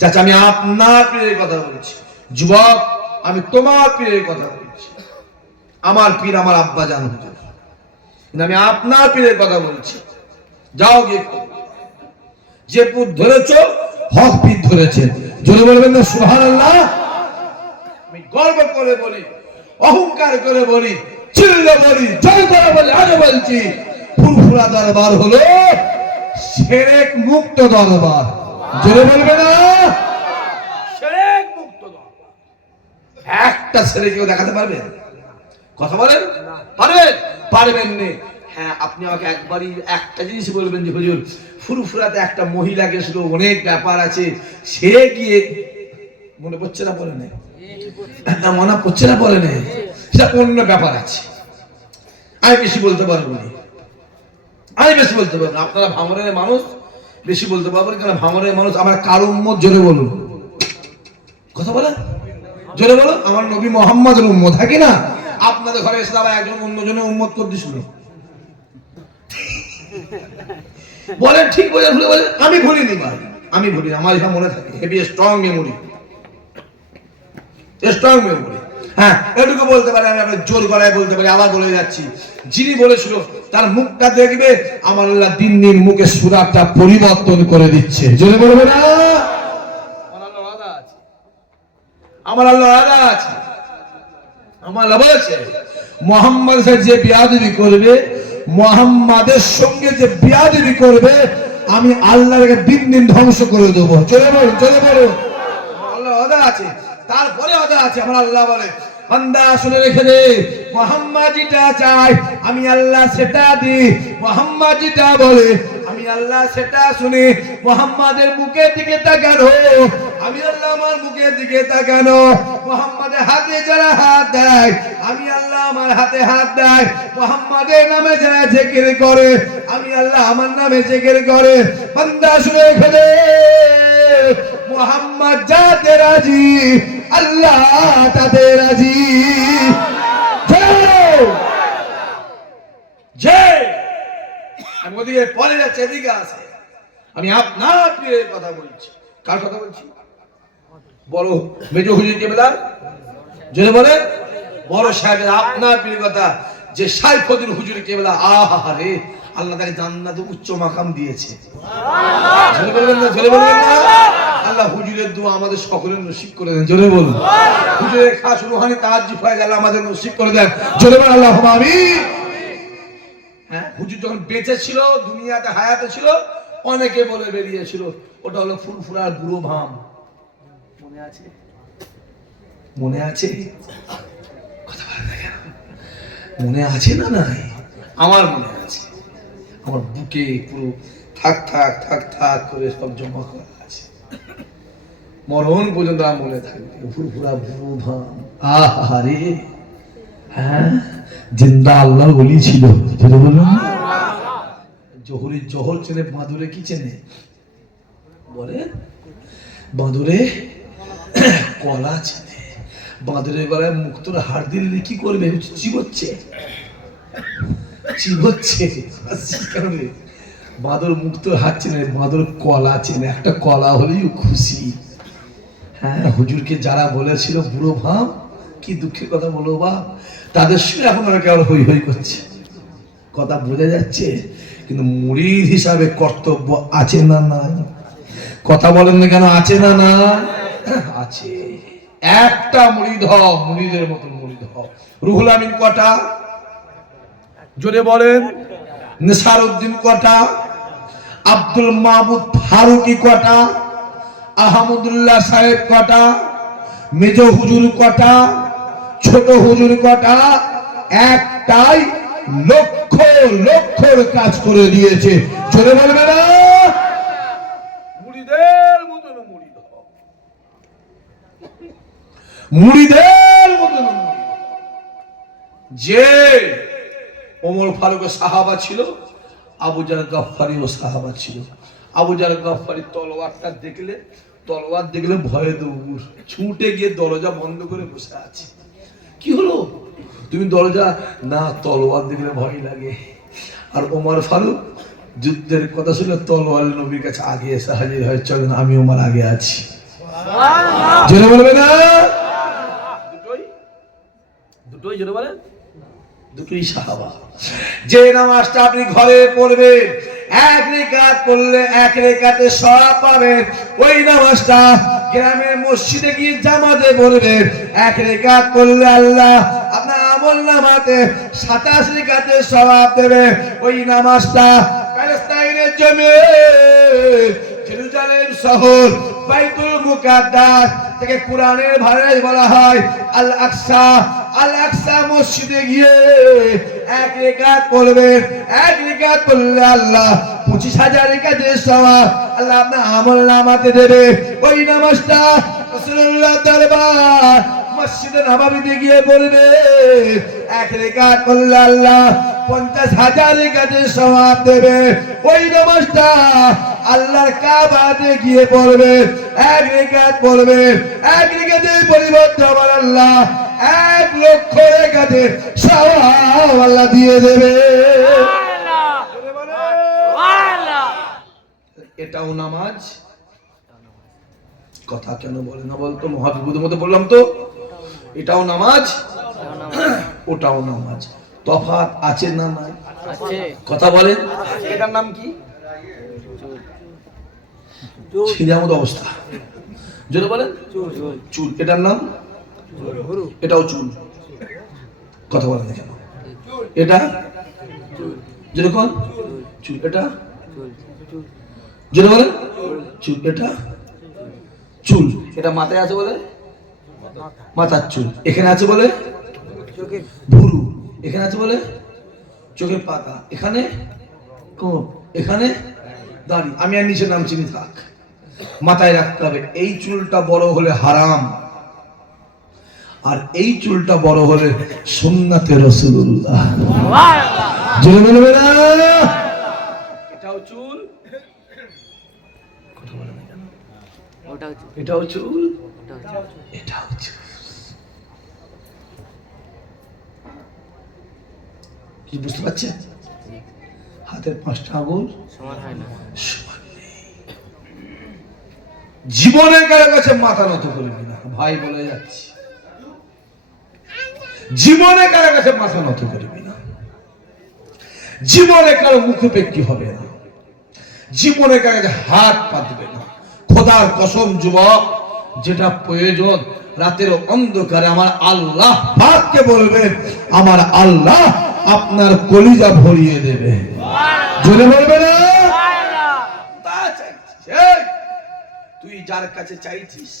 চাচা, আমি আপনার পীরের কথা বলছি। যুবক, আমি তোমার পীরের কথা বলছি। আমার পীর আমার আব্বা জান হুজুর, আমি আপনার পীরের কথা বলছি। যাও গিয়ে, যে পুত ধরেছ হক পীর ধরেছেন। জোরে বলবেন না সুবহানাল্লাহ? আমি গর্ব করে বলি, অহংকার করে বলি, চিল্লে বলি, জয় করে বলি, আজ বলছি ফুরফুরা দরবার হলো শিরক মুক্ত দরবার। জোরে বলবে না? শিরক মুক্ত দরবার। একটা ছেলে কেউ দেখাতে পারবেন? কথা বলেন, পারবেন? পারবেন না। হ্যাঁ, আপনি আমাকে একবারই একটা জিনিস বলবেন যে হুজুর ফুরফুরাতে একটা মহিলা গেছিল, অনেক ব্যাপার আছে, সে গিয়ে মনে পড়ছে না, বলে নেই, মনে পড়ছে না, বলে নেই, সেটা অন্য ব্যাপার আছে। আমি বেশি বলতে পারবো না, আমি বেশি বলতে পারবো না। আপনারা ভাঙরের মানুষ, বেশি বলতে পারবো না, কারণ ভাঙরের মানুষ আমার কার উম্মত। জোরে বলুন, কথা বলেন, জোরে বলুন। আমার নবী মুহাম্মদের উম্মত, থাকে না? আপনাদের ঘরে এসে আবার একজন অন্যজনের উম্মত করে দিছিল, বলেন ঠিক বলেন, ভুলে বলেন? আমি ভুলিনি ভাই, আমি ভুলি, আমার এটা মনে থাকে, heavy strong memory, strong memory. হ্যাঁ, এটুকু বলতে পারি, আমি আপনার জোর গলায় বলতে পারি, আবার বলে যাচ্ছি, যিনি বলেছিল তার মুখটা দেখবে, আমার আল্লাহ দিন দিন মুখের সুরাটা পরিবর্তন করে দিচ্ছে। জোরে বলবে না? আমার আল্লাহ আলাদা আছে। আমার আল্লাহ বলেছে মুহাম্মদ যে বিয়াদবি করবে, মুহাম্মাদের সঙ্গে যে বিয়াদবি করবে, আমি আল্লাহকে দিন দিন ধ্বংস করে দেবো। চলে বলুন, চলে বলুন। আল্লাহ ওয়াদা আছে, তারপরে ওয়াদা আছে। আমার আল্লাহ বলে, বান্দা শুনে রেখে দে, মুহাম্মদ যেটা চায় আমি আল্লাহ সেটা দিই। মুহাম্মদ যেটা বলে আমি আল্লাহ সেটা শুনি। মুহাম্মাদের মুখের দিকে তাকানো, আমি আল্লাহ আমার মুখের দিকে তাকানো। মুহাম্মাদের হাতে যারা হাত দেয় আমি আল্লাহ আমার হাতে হাত দেয়। মুহাম্মাদের নামে যারা জিকির করে আমি আল্লাহ আমার নামে জিকির করে। বান্দা শুনে রেখে দে, মুহাম্মদ যাতে রাজি আল্লাহ তাতে রাজি। আমি ওদিকে পরে যাচ্ছে, এদিকে আছে। আমি আপনার প্রিয়ের কথা বলছি। কার কথা বলছি? বড় মেজো হুজুর কেবলা, যদি বলে বড় সাহেবের আপনার প্রিয় কথা, যে সাইফুদ্দিন হুজুর কেবলা, আহা রে, আল্লাহ তাকে জান্নাতে উচ্চ মাকাম দিয়েছে। জোরে বলবেন না, জোরে বলবেন না। আল্লাহ হুজুরের দোয়া আমাদের সকলের নসিব করে দেন। জোরে বলুন। হুজুরের খাস রুহানি তাজ্জুব হয়ে গেল, আমাদের নসিব করে দেন। জোরে বলুন আল্লাহুম্মা আমিন। হ্যাঁ, হুজুর যখন বেঁচে ছিল, দুনিয়াতে হায়াতে ছিল, অনেকে বলে বেরিয়েছিল ওটা হলো ফুরফুরার বুড়ো ভাম। মনে আছে? মনে আছে? কথা বলে না কেন? মনে আছে না? নাই, আমার মনে আছে। আমার বুকে পুরো থাক থাক থাক থাক করে সব জমা করা আছে। মরণ পর্যন্ত আমার মনে থাকবে ফুরফুরা বুড়ো ভাম। আহা রে, হ্যাঁ, জিন্দা আল্লাহর ওলি ছিল। যেটা বললাম জহরি জহর চেনে, বাঁদরে কি চেনে বলে? বাঁদরে কলা চেনে। বাঁদরের গলায় মুক্তোর হাড় দিলে কি করবে? চিবোচ্ছে, চিবোচ্ছে। কারণে বাঁদর মুক্তোর হাত চেনে, বাঁদর কলা চেনে। একটা কলা হলেই খুশি। হ্যাঁ, হুজুরকে যারা বলেছিল বুড়ো ভাম, কি দুঃখের কথা বলো বা, তাদের শুনে এখন ওরা কেবল হই হই করছে। কথা বোঝা যাচ্ছে? কিন্তু মুরিদ হিসাবে কর্তব্য আছে না নাই? কথা বলেন না কেন? আছে না না? আছে। একটা মুরিদ হও, মুরিদের মতন মুরিদ হও। রুহুল আমিন কটা? জোরে বলেন। নেসারউদ্দিন কটা? আব্দুল মাহমুদ ফারুকি কটা? আহমদুল্লাহ সাহেব কটা? মেজো হুজুর কটা? ছোট হুজুর কটা? একটাই, লক্ষ লক্ষর কাজ করে দিয়েছে। চলে বলবে না? মুরিদের মতন মুরিদ হও, মুরিদের মতন মুরিদ হও। যে ওমর ফারুকের সাহাবা ছিল, আবু জার গফফারিও সাহাবা ছিল। আবু জার গফফারি তলোয়ারটা দেখলে, তলোয়ার দেখলে ভয়ে দৌড়, ছুটে গিয়ে দরজা বন্ধ করে বসে আছে। কি হলো? তুমি দরজা না, তলোয়ার দেখলে ভয় লাগে। আর ওমর ফারুক যুদ্ধের কথা শুনে তলোয়ার নবীর কাছে আগে এসে হাজির হয়, চলেন আমি ওমর আগে আছি। জোরে বলবে না? দুটোই, দুটোই জোরে বলেন। দুটোই সাহাবা। যে নামাজটা আপনি ঘরে পড়বেন, এক রেকাত পড়লে এক রেকাতে সওয়াব পাবেন। ওই নামাজটা গ্রামের মসজিদে গিয়ে জামাতে পড়বেন, এক রেকাত পড়লে আল্লাহ আপনার আমলনামাতে 27 রেকাতে সওয়াব দেবে। ওই নামাজটা প্যালেস্টাইনের জমি, জেরুজালেম শহর, বাইতুল মুকাদ্দাস থেকে কুরআনের ভাষায় বলা হয় আল আকসা। আল আকসা মসজিদে গিয়ে এক রেকাত পড়বেন, এক রেকাত পড়লে আল্লাহ 25,000 রেকাতের সওয়াব আল্লাহ আপনার আমলনামাতে দেবে। ওই নামাজটা রাসূলুল্লাহ দরবার মসজিদে নববীতে গিয়ে পড়বে, এক রেকাত পড়লে আল্লাহ 50,000 রেকাতের সওয়াব দেবে। ওই নামাজটা আল্লাহর কাবাতে গিয়ে পড়বে, এক রেকাত পড়বে, এক রেকাতের পরিবর্তে আমার আল্লাহ 1 লক্ষ রেকাতের সওয়াব আল্লাহ দিয়ে দেবে। এটাও নামাজ। কথা কেন বলে না বলতো? মহাবিভূতির মধ্যে বললাম তো, এটাও নামাজ, ওটাও নামাজ। তফাৎ আছে না নাই? কথা বলেন। এটার নাম কি? ছিঁড়ার মতো অবস্থা। জোরে বলেন। চুল। এটার নাম? এটাও চুল। কথা বলেন না কেন? এটা যেরকম চুল, এটা যেটা বলেন চুল, এটা চুল, এটা মাথায় আছে বলে মাথার চুল, এখানে আছে বলে ভুরু, এখানে আছে বলে চোখের পাতা, এখানে কোপ, এখানে দাড়ি। আমি আর নিচে নাম চিনি থাক, মাথায় রাখতে হবে এই চুলটা বড় হলে হারাম, আর এই চুলটা বড় হলে সুন্নাতে রাসূলুল্লাহ। জেনে বলবে না এটাও চুল, এটাও চুল, এটাও চুল। কি বুঝতে পারছেন? হাতের 5টা আঙুল সমান হয় না, সমান নেই। জীবনের কারো কাছে মাথা নত করবি না ভাই, বলে যাচ্ছি, জীবনে কারো কাছে মাথা নত করবি না, জীবনে কারো মুখোপেক্ষী হবে না, জীবনে কারো কাছে হাত পাতবে না। খোদার কসম যুবক, যেটা প্রয়োজন রাতের অন্ধকারে আমার আল্লাহ পাককে বলবেন, আমার আল্লাহ আপনার কলিজা ভরিয়ে দেবে। জোরে বলবে না? তুই যার কাছে চাইছিস,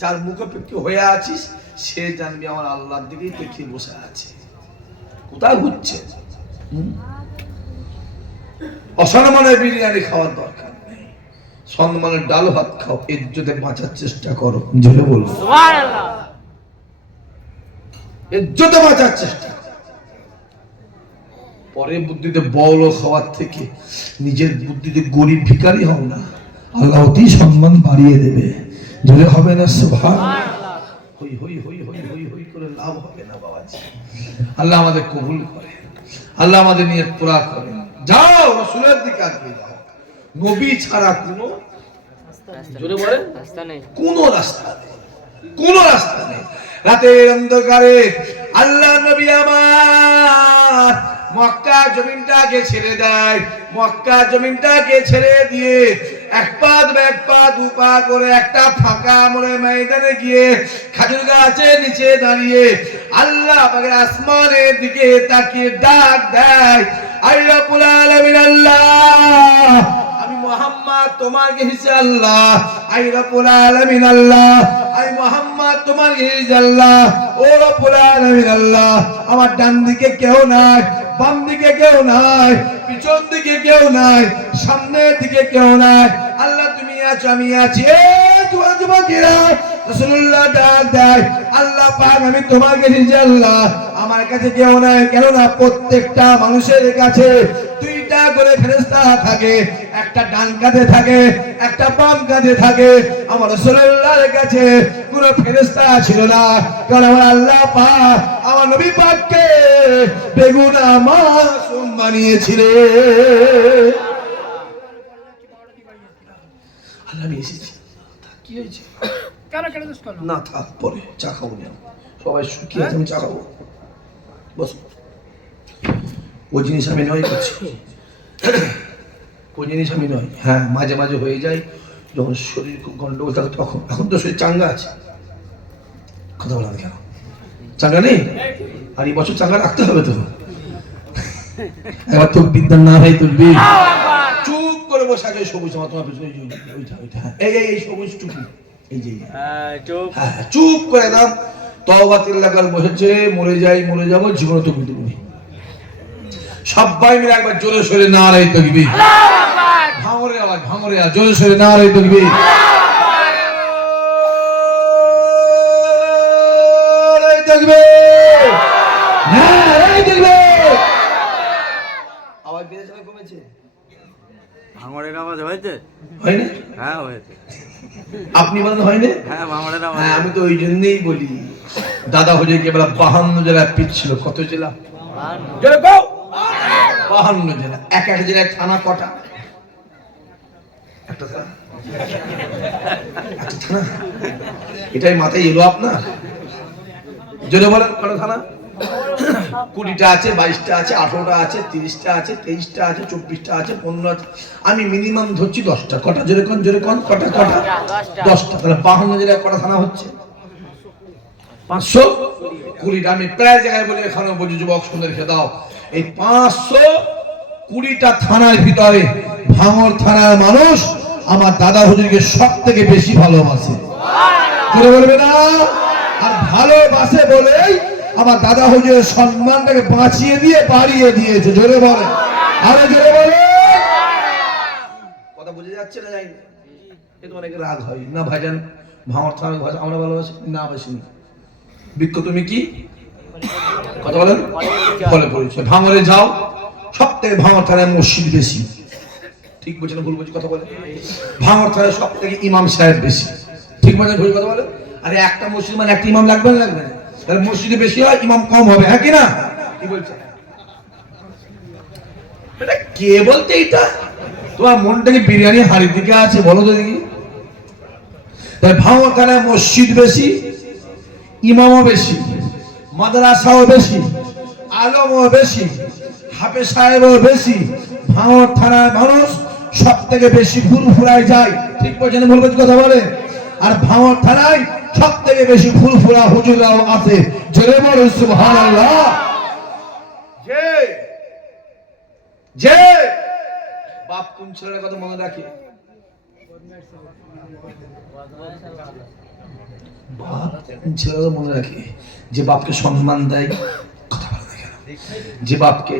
যার মুখোপেক্ষী হয়ে আছিস, সে জানবি আমার আল্লাহর দিকেই দেখে বসে আছে। কোথায় ঘুরছে? অসম্মানের বিরিয়ানি খাওয়ার দরকার নেই, সম্মানের ডাল ভাত খাও, ইজ্জতে বাঁচার চেষ্টা করো। জোরে বলবো ইজ্জতে বাঁচার চেষ্টা। পরে বুদ্ধিতে বড় খাওয়ার থেকে নিজের বুদ্ধিতে গরিব ভিখারি হও না, আল্লাহ অতি সম্মান বাড়িয়ে দেবে। জোরে হবে না সুবহানাল্লাহ? হই হই হই হই হই হই করে লাভ হবে না বাবাজি। আল্লাহ আমাদের কবুল করে, আল্লাহ আমাদের নিয়ত পুরা করে। যাও রাসূলের দিকে আগিয়ে যাও, নবী ছাড়া কোনো জোরে বলেন রাস্তা নেই, কোনো রাস্তা নেই, কোনো রাস্তা নেই। রাতের অন্ধকারে আল্লাহ নবী আমার মক্কা জমিনটাকে ছেড়ে দেয়, মক্কা জমিনটাকে ছেড়ে দিয়ে এক পা দু পা করে একটা ফাঁকা মোড়ে ময়দানে গিয়ে খেজুর গাছের নিচে দাঁড়িয়ে আল্লাহ পাকের আসমানের দিকে তাকিয়ে ডাক দেয়, আয় রব্বুল আলামিন আল্লাহ, আমি মুহাম্মদ তোমার কাছে আল্লাহ, আয় রব্বুল আলামিন আল্লাহ, আয় মুহাম্মদ তোমার কাছে আল্লাহ, ও রব্বুল আলামিন আল্লাহ, আমার ডান দিকে কেউ নাই, বাম দিকে কেউ নাই, পিছন দিকে কেউ নাই, সামনের দিকে কেউ নাই, আল্লাহ তুমি আছো আমি আছি। যুবকেরা রাসূলুল্লাহ ডাক দেয়, আল্লাহ পাক আমি তোমার কাছে আল্লাহ, আমার কাছে কেউ নাই, কেননা প্রত্যেকটা মানুষের কাছে দুইটা করে ফেরেশতা থাকে, একটা ডান কাঁধে থাকে, একটা বাম কাঁধে থাকে। আমার রাসূলুল্লাহর কাছে কোনো ফেরেশতা ছিল না, কারণ আমার আল্লাহ পাক আমার নবী পাককে বেগুনাহ মাসুম বানিয়েছিলেন। আল্লাহ আমি এসেছি, কি হয়েছে না থাক, পরে চা খাবো না, সবাই শুকিয়ে আছে, আমি চা খাবো, বস। ওই জিনিস আমি নয় করছি, ওই জিনিস আমি নয়। হ্যাঁ মাঝে মাঝে হয়ে যায়, যখন শরীর খুব গন্ডগোল থাকে তখন। এখন তো শরীর চাঙ্গা আছে, কথা বলা কেন চাঙ্গা নেই, আর এই বছর চাঙ্গা রাখতে হবে তো। এবার তো বিদ্যা না হয় তুলবি, চুপ করে বসে আছে সবুজ তোমার পিছনে, এই সবুজ টুপি, এই যে চুপ করে দাম তওবাতিল লাগার বসেছে, মরে যাই মরে যাবো, জীবনে তো কিন্তু সবাই মিলে একবার জোরে সরে নারায়ে তাকবীর, ভাঙরে আওয়াজ, ভাঙরে আওয়াজ, জোরে সরে নারায়ে তাকবীর, নারায়ে তাকবীর, নারায়ে তাকবীর। আওয়াজ বেড়েছে না কমেছে? ভাঙরের আওয়াজ হয়েছে? হয়নি? হ্যাঁ হয়েছে। আপনি বলেন হয়নি? হ্যাঁ ভাঙরের আওয়াজ। হ্যাঁ আমি তো ওই জন্যই বলি, দাদা হুজুর কে বলা 52 জেলায় পিচ ছিল। কত জেলা? 52 জেলা। এক এক জেলায় থানা কটা? একটা থানা, একটা থানা। এটাই মাথায় এলো আপনার? যদি বলেন কটা থানা? 20টা আছে, 22টা আছে, 18টা আছে, 30টা আছে, 23টা আছে, 24টা আছে, 15 আছে। আমি মিনিমাম ধরছি 10টা। কটা? জোরে কোন কটা? 10টা। তাহলে 52 জেলায় কটা থানা হচ্ছে? 520টা। আমি প্রায় জায়গায় বলি, এখানেও বলছি যুবক সুন্দর খেয়ে দাও, এই 520টা থানার ভিতরে ভাঙড় থানার মানুষ আমার দাদা হুজুরকে সব থেকে বেশি ভালোবাসে, জোরে বলবে না? আর ভালোবাসে বলেই আমার দাদা হুজুরের সম্মানটাকে বাঁচিয়ে দিয়ে বাড়িয়ে দিয়েছে, জোরে বলে, আরে জোরে বলে। কথা বুঝে যাচ্ছে না? যাই এতে অনেক রাগ হয় না ভাইজান, ভাঙড় থানার ভাষা আমরা ভালোবাসি না, বাসিনি। বিক্ষ তুমি কি কথা বলেন? ফলে পড়েছে। ভাঙড়ে যাও, সব থেকে ভাঙড় থানায় মসজিদ বেশি, ঠিক বলছে না ভুল বলছি? কথা বলে ভাঙড় থানায় সব থেকে ইমাম সাহেব বেশি, ঠিক মানে ভুল কথা বলে? আরে একটা মসজিদ মানে একটা ইমাম লাগবে না লাগবে না? তাহলে মসজিদে বেশি হয়, ইমাম কম হবে, হ্যাঁ কি না? কি বলছে এটা কে বলতে? এটা তোমার মনটা কি বিরিয়ানি হাড়ির দিকে আছে বলো তো দেখি? তাই ভাঙড় থানায় মসজিদ বেশি, ইমামও বেশি, মাদ্রাসাও বেশি, আলমও বেশি, হাফেজ সাহেবও বেশি। ভাঙড় থানার মানুষ সব থেকে বেশি ফুরফুরায় যায়, ঠিক বলছেন ভুল বলছি কথা বলে? আর ভাঙড় থানায় সব থেকে বেশি ফুরফুরা হুজুরাও আছে, জোরে বলো সুবহানাল্লাহ। যে যে বাপ কোন ছেলের কথা মনে রাখে, বাপ কোন ছেলের কথা মনে রাখে, যে বাপকে সম্মান দেয়, কথা বলে না কেন? যে বাপকে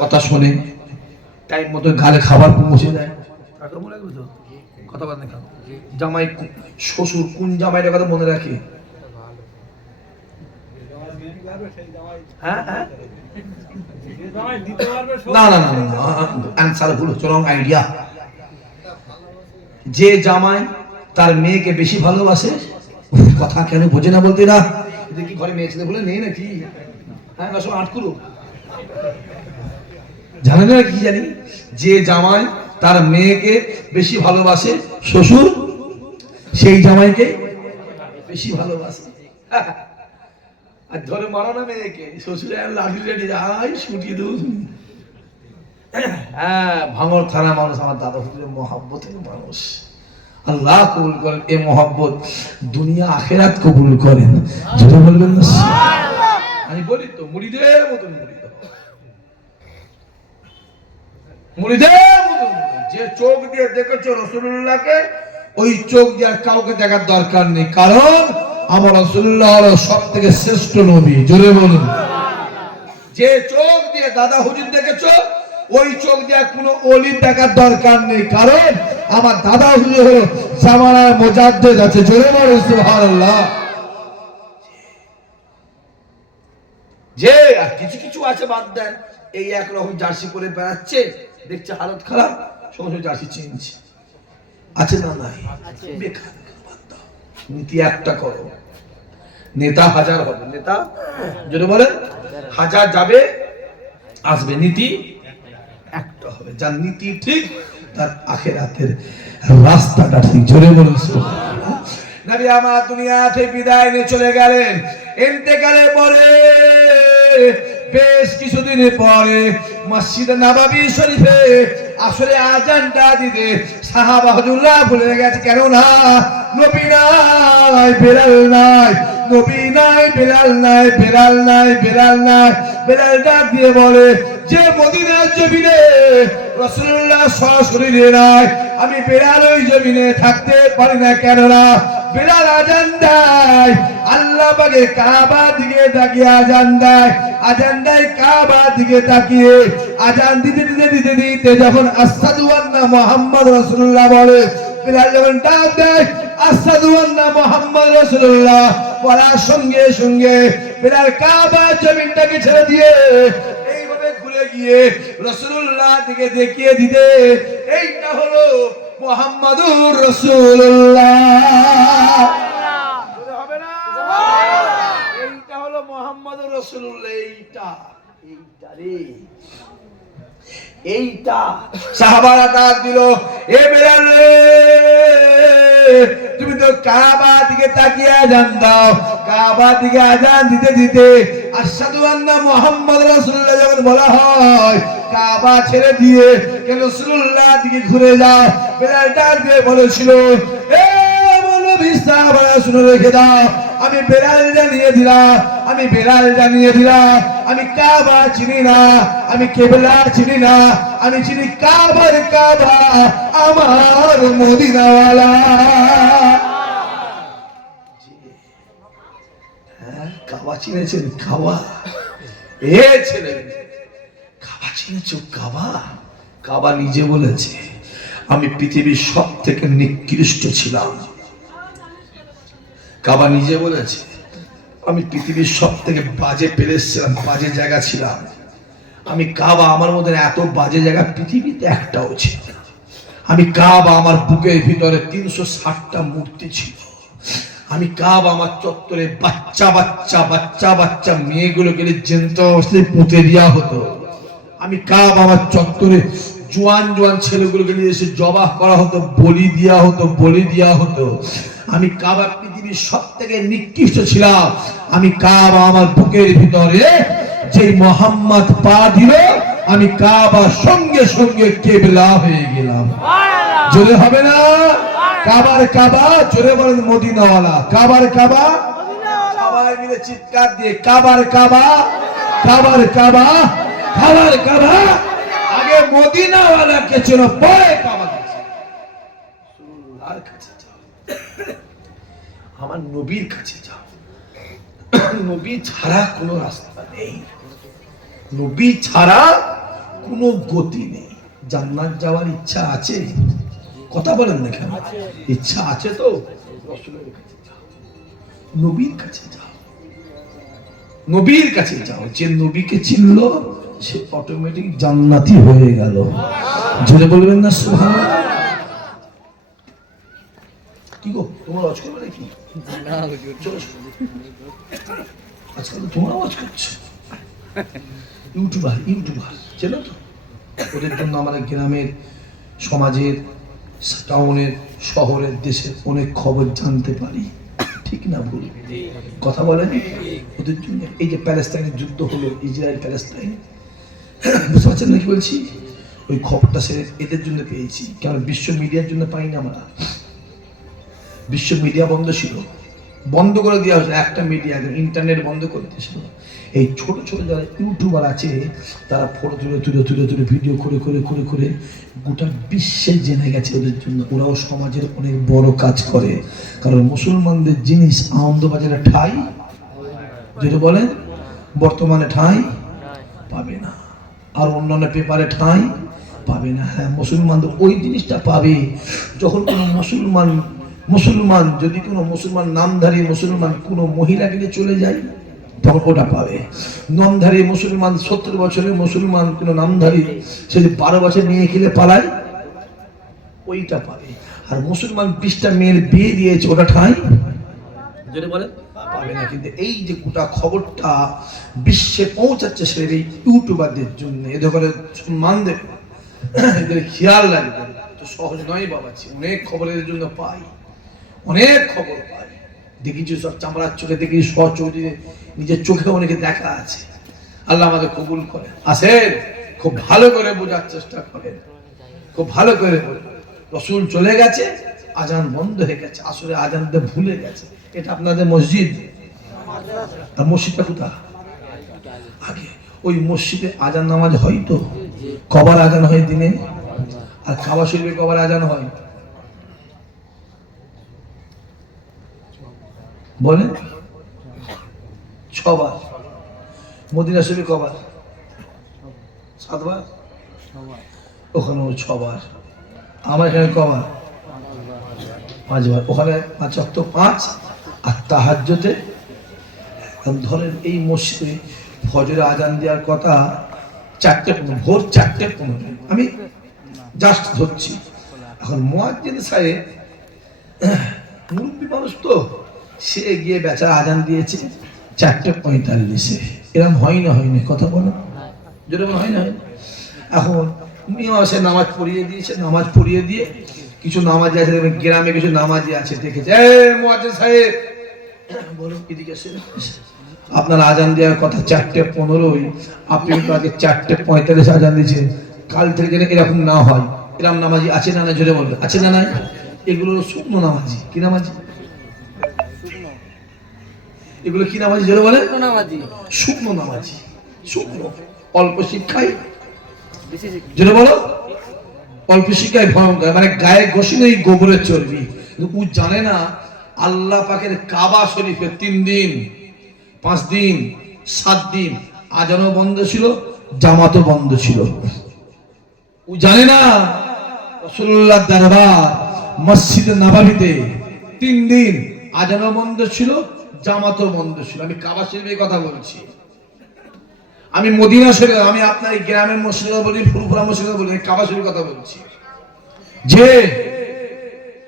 কথা শোনে, টাইম মতো ঘরে খাবার পৌঁছে দেয়, তাকে মনে রাখবে তো? কথা বলে না কেন? জামাই শ্বশুর কোন জামাইটার কথা মনে রাখে? হ্যাঁ হ্যাঁ না না না আনসার ভুল, চরং আইডিয়া। যে জামাই তার মেয়েকে বেশি ভালোবাসে, কথা কেন বোঝে না বলতে? না এদের কি ঘরে মেয়ে ছেলে বলে নেই নাকি? হ্যাঁ না সব আটকুলো জানে না কি জানি? যে জামাই তার মেয়েকে বেশি ভালোবাসে, শ্বশুর সেই জামাইকে বেশি ভালোবাসে। আর ধরে মারো না মেয়েকে, শ্বশুরে লাঠি রেডি যাই ছুটি দূর। হ্যাঁ ভাঙড় থানা মানুষ আমার দাদা হুজুরের মহব্বতের মানুষ, আল্লাহ কবুল করেন এই মহব্বত, দুনিয়া আখেরাত কবুল করেন, যেটা বলবেন না? আমি বলি তো মুরিদের মতন মুরিদের মতন, যে চোখ দিয়ে দেখেছো রাসূলুল্লাহকে, ওই চোখ দিয়ে আর কাউকে দেখার দরকার নেই, কারণ আমার রাসূলুল্লাহ হলো সব থেকে শ্রেষ্ঠ নবী, জোরে বলুন। যে চোখ দিয়ে দাদা হুজুর দেখেছো, ওই চোখ দিয়ে কোনো ওলি দেখার দরকার নেই, কারণ আমার দাদা হুজুর হলো জামানার মুজাদ্দিদ আছে, জোরে বলুন সুবহানাল্লাহ। যে আর কিছু কিছু আছে বাদ দেন, এই একরকম জার্সি পরে বেড়াচ্ছে, দেখছে হালত খারাপ, সঙ্গে জার্সি চিনছে, আছে না? নাই, বেকার। নীতি একটা করো, নেতা হাজার হবে, নেতা যদি বলেন হাজার যাবে আসবে, নীতি একটা হবে, যার নীতি ঠিক তার আখিরাতের রাস্তাটা ঠিক, জোরে বলুন সুবহানাল্লাহ। নবী আমার দুনিয়া থেকে বিদায় নিয়ে চলে গেলেন, ইন্তেকালের পরে বেশ কিছুদিন পরে মসজিদে নববী শরীফে আসলে আজানটা দিতে সাহাবা হুজুররা ভুলে গেছে, কেন না নবী নাই বেলাল নাই, নবী নাই বেলাল নাই, বেলাল নাই বেলাল নাই। বেলাল ডাক দিয়ে বলে, যে মদিনার জমিনে রাসূলুল্লাহ সশরীরে নাই, আমি বেলাল ওই জমিনে থাকতে পারি না, কেন না বেলাল আজান দেয়, আল্লাহ পাকে কাবা দিকে তাকিয়ে আজান দেয়, আজান দেয় কাবা দিকে তাকিয়ে, আজান দিতে দিতে দিতে দিতে যখন আশহাদু আন্না মুহাম্মদ রাসূলুল্লাহ বলে, বেলাল যখন ডাক দেয় আশহাদু আন্না মুহাম্মদ রাসূলুল্লাহ বলার সঙ্গে সঙ্গে বেলাল কাবা জমিনটাকে ছেড়ে দিয়ে এইভাবে ঘুরে গিয়ে রাসূলুল্লাহ দিকে দেখিয়ে দিতে, এইটা হলো মুহাম্মাদুর রাসূলুল্লাহ, হবে না? এইটা হলো মুহাম্মাদুর রাসূলুল্লাহ, এইটা এইটা রে এইটা। সাহাবারা ডাক দিল, এ বেলাল রে, তুমি তো কাবা দিকে তাকিয়ে আজান দাও, কাবা দিকে আজান দিতে দিতে আশহাদু আন্না মুহাম্মদ রাসূলুল্লাহ যখন বলা হয়, কাবা ছেড়ে দিয়ে কেন রাসূলুল্লাহ দিকে ঘুরে যাও? বেলাল ডাক দিয়ে বলেছিল, এ নবী সাহাবারা শুনে রেখে দাও, আমি বেলাল জানিয়ে দিলাম, আমি বেলাল জানিয়ে দিলাম, আমি কাবা চিনি না, আমি কেবলা চিনি না, আমি চিনি কাবার কাবা আমার মদিনাওয়ালা। হ্যাঁ, কাবা চিনেছেন? কাবা এ ছেলে, কাবা চিনেছো? কাবা, কাবা নিজে বলেছে আমি পৃথিবীর সব থেকে নিকৃষ্ট ছিলাম। কাবা নিজে বলেছে আমি পৃথিবীর সব থেকে বাজে প্লেস ছিলাম, বাজে জায়গা ছিলাম আমি। কাবা আমার মধ্যে এত বাজে জায়গা পৃথিবীতে একটাও ছিল না। আমি কাবা আমার বুকের ভিতরে 360টা মূর্তি ছিল। আমি কাবা আমার চত্বরে বাচ্চা বাচ্চা বাচ্চা বাচ্চা মেয়েগুলো গেলে জ্যান্ত অবস্থায় পুঁতে দেওয়া হতো। আমি কাবা আমার চত্বরে জোয়ান জোয়ান ছেলেগুলোকে নিয়ে এসে জবাহ করা হতো, বলি দেওয়া হতো, বলি দেওয়া হতো। আমি কাবা পৃথিবীর সব থেকে নিকৃষ্ট ছিলাম। আমি কাবা আমার বুকের ভিতরে যে মোহাম্মদ পা দিল, আমি কাবা সঙ্গে সঙ্গে কেবলা হয়ে গেলাম। জোরে হবে না? কাবার কাবা, জোরে বলেন মদিনাওয়ালা। কাবার কাবা, সবাই মিলে চিৎকার দিয়ে কাবার কাবা, কাবার কাবা, কাবার কাবা। আগে মদিনাওয়ালাকে চেনো, পরে কাবা কাছে যাও, আমার নবীর কাছে যাও। নবী ছাড়া কোনো রাস্তা নেই, নবী ছাড়া কোনো গতি নেই। জান্নাত যাওয়ার ইচ্ছা আছে? কথা বলেন না কেন? ইচ্ছা আছে তো রাসূলের কাছে যাও, নবীর কাছে যাও, নবীর কাছে যাও। যে নবীকে চিনলো সে অটোমেটিক জান্নাতি হয়ে গেল। জোরে বলবেন না সুবহানাল্লাহ? কি গো তোমার আওয়াজ করবে নাকি? না চলো, আজকাল তোমার আওয়াজ করছে। ইউটিউবার, ইউটিউবার চেনো তো? ওদের জন্য আমাদের গ্রামের, সমাজের, টাউনের, শহরের, দেশের অনেক খবর জানতে পারি। ঠিক না ভুল? কথা বলেন। ওদের জন্য এই যে প্যালেস্তাইনের যুদ্ধ হলো, ইসরায়েল প্যালেস্তাইন, বুঝতে পারছেন না কি বলছি? ওই খবরটা সে এদের জন্য পেয়েছি। কারণ বিশ্ব মিডিয়ার জন্য পাইনি আমরা। বিশ্ব মিডিয়া বন্ধ ছিল, বন্ধ করে দেওয়া হয়েছে। একটা মিডিয়া ইন্টারনেট বন্ধ করে দিয়েছিল। এই ছোট ছোট যারা ইউটিউবার আছে তারা ফটো তুলে তুলে তুলে তুলে ভিডিও করে করে করে করে গোটা বিশ্বে জেনে গেছে ওদের জন্য। ওরাও সমাজের অনেক বড় কাজ করে। কারণ মুসলমানদের জিনিস আনন্দবাজারে ঠাঁই, যেটা বলেন বর্তমানে ঠাঁই পাবে না, আর অন্যান্য পেপারে ঠাঁই পাবে না। হ্যাঁ, মুসলমানদের ওই জিনিসটা পাবে যখন কোনো মুসলমান যদি কোনো মুসলমান নামধারী মুসলমান কোনো মহিলাকে নিয়ে চলে যায়, তখন ওটা পাবে। নামধারী মুসলমান 70 বছরের মুসলমান কোনো নামধারী সে 12 বছর নিয়ে খেলে পালায়, ওইটা পাবে। আর মুসলমান 20টা মেয়ের বিয়ে দিয়েছে, ওটা ঠাঁই যদি বলেন পাবে না। কিন্তু এই যে গোটা খবরটা বিশ্বে পৌঁছাচ্ছে সে এই ইউটিউবারদের জন্য। এদের করে সম্মানদের, এদের খেয়াল রাখবেন। তো সহজ নয় বাবাজি, অনেক খবরের জন্য পাই, অনেক খবর পাই। দেখেছি সব চামড়ার চোখে, দেখেছি সচোখে, নিজের চোখে অনেকে দেখা আছে। আল্লাহ আমাদের কবুল করে। আসেন, খুব ভালো করে বোঝার চেষ্টা করেন, খুব ভালো করে বলুন। রাসূল চলে গেছে, আজান বন্ধ হয়ে গেছে, আসলে আজান দিতে ভুলে গেছে। এটা আপনাদের মসজিদ, আর মসজিদটা কোথায়? আগে ওই মসজিদে আজান নামাজ হয় তো, কবার আজান হয় দিনে? আর কাবা শরীফে কবার আজান হয় বলেন? 6 বার। মদিনা শরীফে কবার? 7 বার। ওখানেও 6 বার। আমার এখানে কবার? 5 বার। ওখানে 5 ওয়াক্ত 5, আর তাহাজ্জুদে ধরেন এই মসজিদে ফজরে আজান দেওয়ার কথা 4:15, ভোর 4:15। আমি জাস্ট ধরছি। এখন মুয়াজ্জিন সাহেব মুরব্বী মানুষ তো, সে গিয়ে বেচারা আজান দিয়েছে 4:45। এরকম হয় না? হয় না? কথা বলো, যেরকম হয় না? এখন সে নামাজ পড়িয়ে দিয়েছে। নামাজ পড়িয়ে দিয়ে কিছু নামাজি আছে, গ্রামে কিছু নামাজি আছে, দেখেছে মুয়াজ্জিন সাহেব বলুন এদিকে আসেন, আপনার আজান দেওয়ার কথা 4:15, আপনি তো আগে 4:45 আজান দিয়েছেন। কাল থেকে যেন এরকম না হয়। এরকম নামাজি আছে না? না জোরে বলবে, আছে না? নাই? এগুলো শুকনো নামাজি। কি নামাজি? এগুলো কি নামাজি যেটা বলে? নামাজি, শুকনো নামাজি, শুকনো, অল্প শিক্ষায় বেশি শিক্ষিত। যেটা বলো অল্প শিক্ষায় ভয়ঙ্কর, মানে গায়ে ঘষি নেই গোবরের চর্বি। কিন্তু ও জানে না আল্লাহ পাকের কাবা শরীফে 3 দিন 5 দিন 7 দিন আজানও বন্ধ ছিল, জামাতও বন্ধ ছিল। ও জানে না রাসূলুল্লাহ দরবার মসজিদ নববীতে 3 দিন আজানও বন্ধ ছিল, জামাতও বন্ধ ছিল। আমি কাবা শরীফের কথা বলছি, আমি মদিনা শরীফ, আমি আপনার এই গ্রামের মসজিদ বলি, ফুরফুরা মসজিদ বলি, কাবা শরীফের কথা বলছি। যে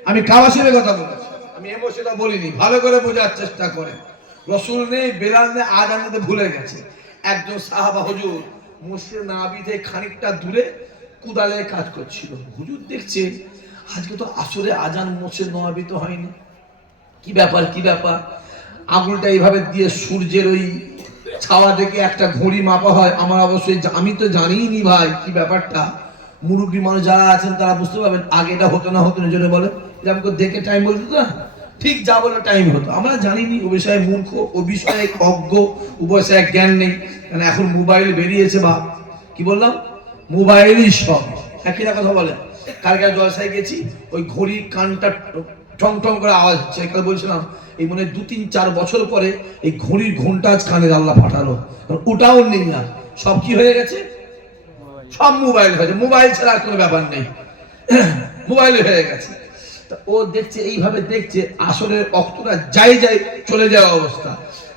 আমি কাবা শরীফের কথা বলছি, আমি এই মসজিদটা বলিনি। ভালো করে বোঝার চেষ্টা করেন। রাসূল নেই, বেলাল নেই, আজান দিতে ভুলে গেছে। একজন সাহাবা হুজুর মসজিদ নববী থেকে খানিকটা দূরে কুদালে কাজ করছিল। হুজুর দেখছে আজকে তো আসরে আজান মসজিদ নববীতে হয়নি, কি ব্যাপার কি ব্যাপার। আঙুলটা এইভাবে দিয়ে সূর্যের ওই ছাওয়া থেকে একটা ঘড়ি মাপা হয়। আমার অবশ্যই আমি তো জানিই নি ভাই কি ব্যাপারটা। মুরব্বী মানুষ যারা আছেন তারা বুঝতে পারবেন, আগে এটা হতো না হতো না জন্য বলে এরকম করে দেখে টাইম বলতো না, ঠিক যা বলে টাইম হতো। আমরা জানিনি, ও বিষয়ে মূর্খ, ও বিষয়ে অজ্ঞ, ও বিষয়ে জ্ঞান নেই। কারণ এখন মোবাইল বেরিয়েছে, বা কি বললাম, মোবাইলই সব। একই কথা বলে, কালকে জলসায় গেছি, ওই ঘড়ি কানটা টং টং করে আওয়াজ হচ্ছে। এখানে বলছিলাম এই মনে 2-3-4 বছর পরে এই ঘড়ির ঘন্টা আজ কানে আল্লাহ পাঠালো, ওটাও নেই আর, সব কি হয়ে গেছে, সব মোবাইল হয়েছে। মোবাইল ছাড়া আর কোনো ব্যাপার নেই, মোবাইলে হয়ে গেছে। তা ও দেখছে, এইভাবে দেখছে আসলে অক্তটা যাই যাই চলে যাওয়া অবস্থা।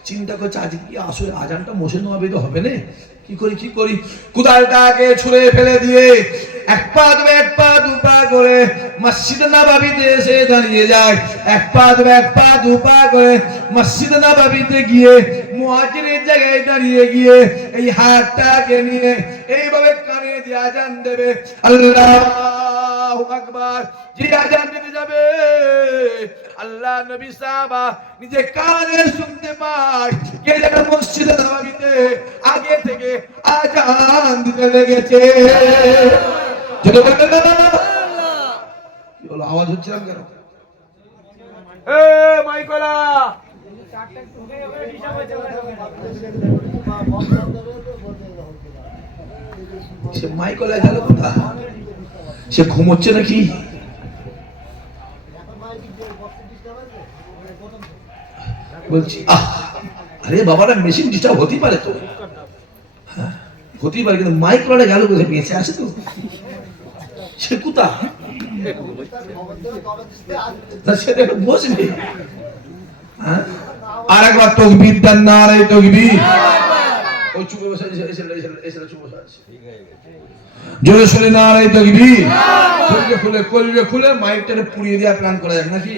চিন্তা করছে আজকে কি আসলে আজানটা মসজিদ নববীতে হবে না, কি করি। কুদালটাকে ছুঁড়ে ফেলে দিয়ে এক পা দু পা করে মসজিদ নববীতে এসে দাঁড়িয়ে যায়। এক পা দু পা করে মসজিদ নববীতে গিয়ে মুয়াজ্জিনের জায়গায় দাঁড়িয়ে গিয়ে এই হাতটাকে নিয়ে এইভাবে কানে দিয়ে আজান দেবে, আল্লাহু আকবার। যে আজান দিতে যাবে আল্লাহ নবী সাহাবা নিজে কানে শুনতে পায় কে যেন মসজিদে নববীতে আগে থেকে আজান দিতে লেগেছে। যেটা বললেন না, কি হলো, আওয়াজ হচ্ছে না কেন? এ মাইকলা, সে মাইকলা গেল কোথা? সে ঘুমোচ্ছে নাকি? বলছি আরে বাবারা, মেশিন ডিস্টার্ব হতেই পারে তো, হ্যাঁ হতেই পারে, কিন্তু মাইক্রোটা গেল কোথায়? বেঁচে আছে তো, সে কোথা? সেটা বসবে। আর একবার তকবীর দেন, নারে তকবীর। ওই চুপে বসে এসে চুপ বসে আছে, জোরে শুনে নারে তকবীর। কলবে খুলে মাইকটাকে পুড়িয়ে দেওয়ার প্ল্যান করা যাক নাকি?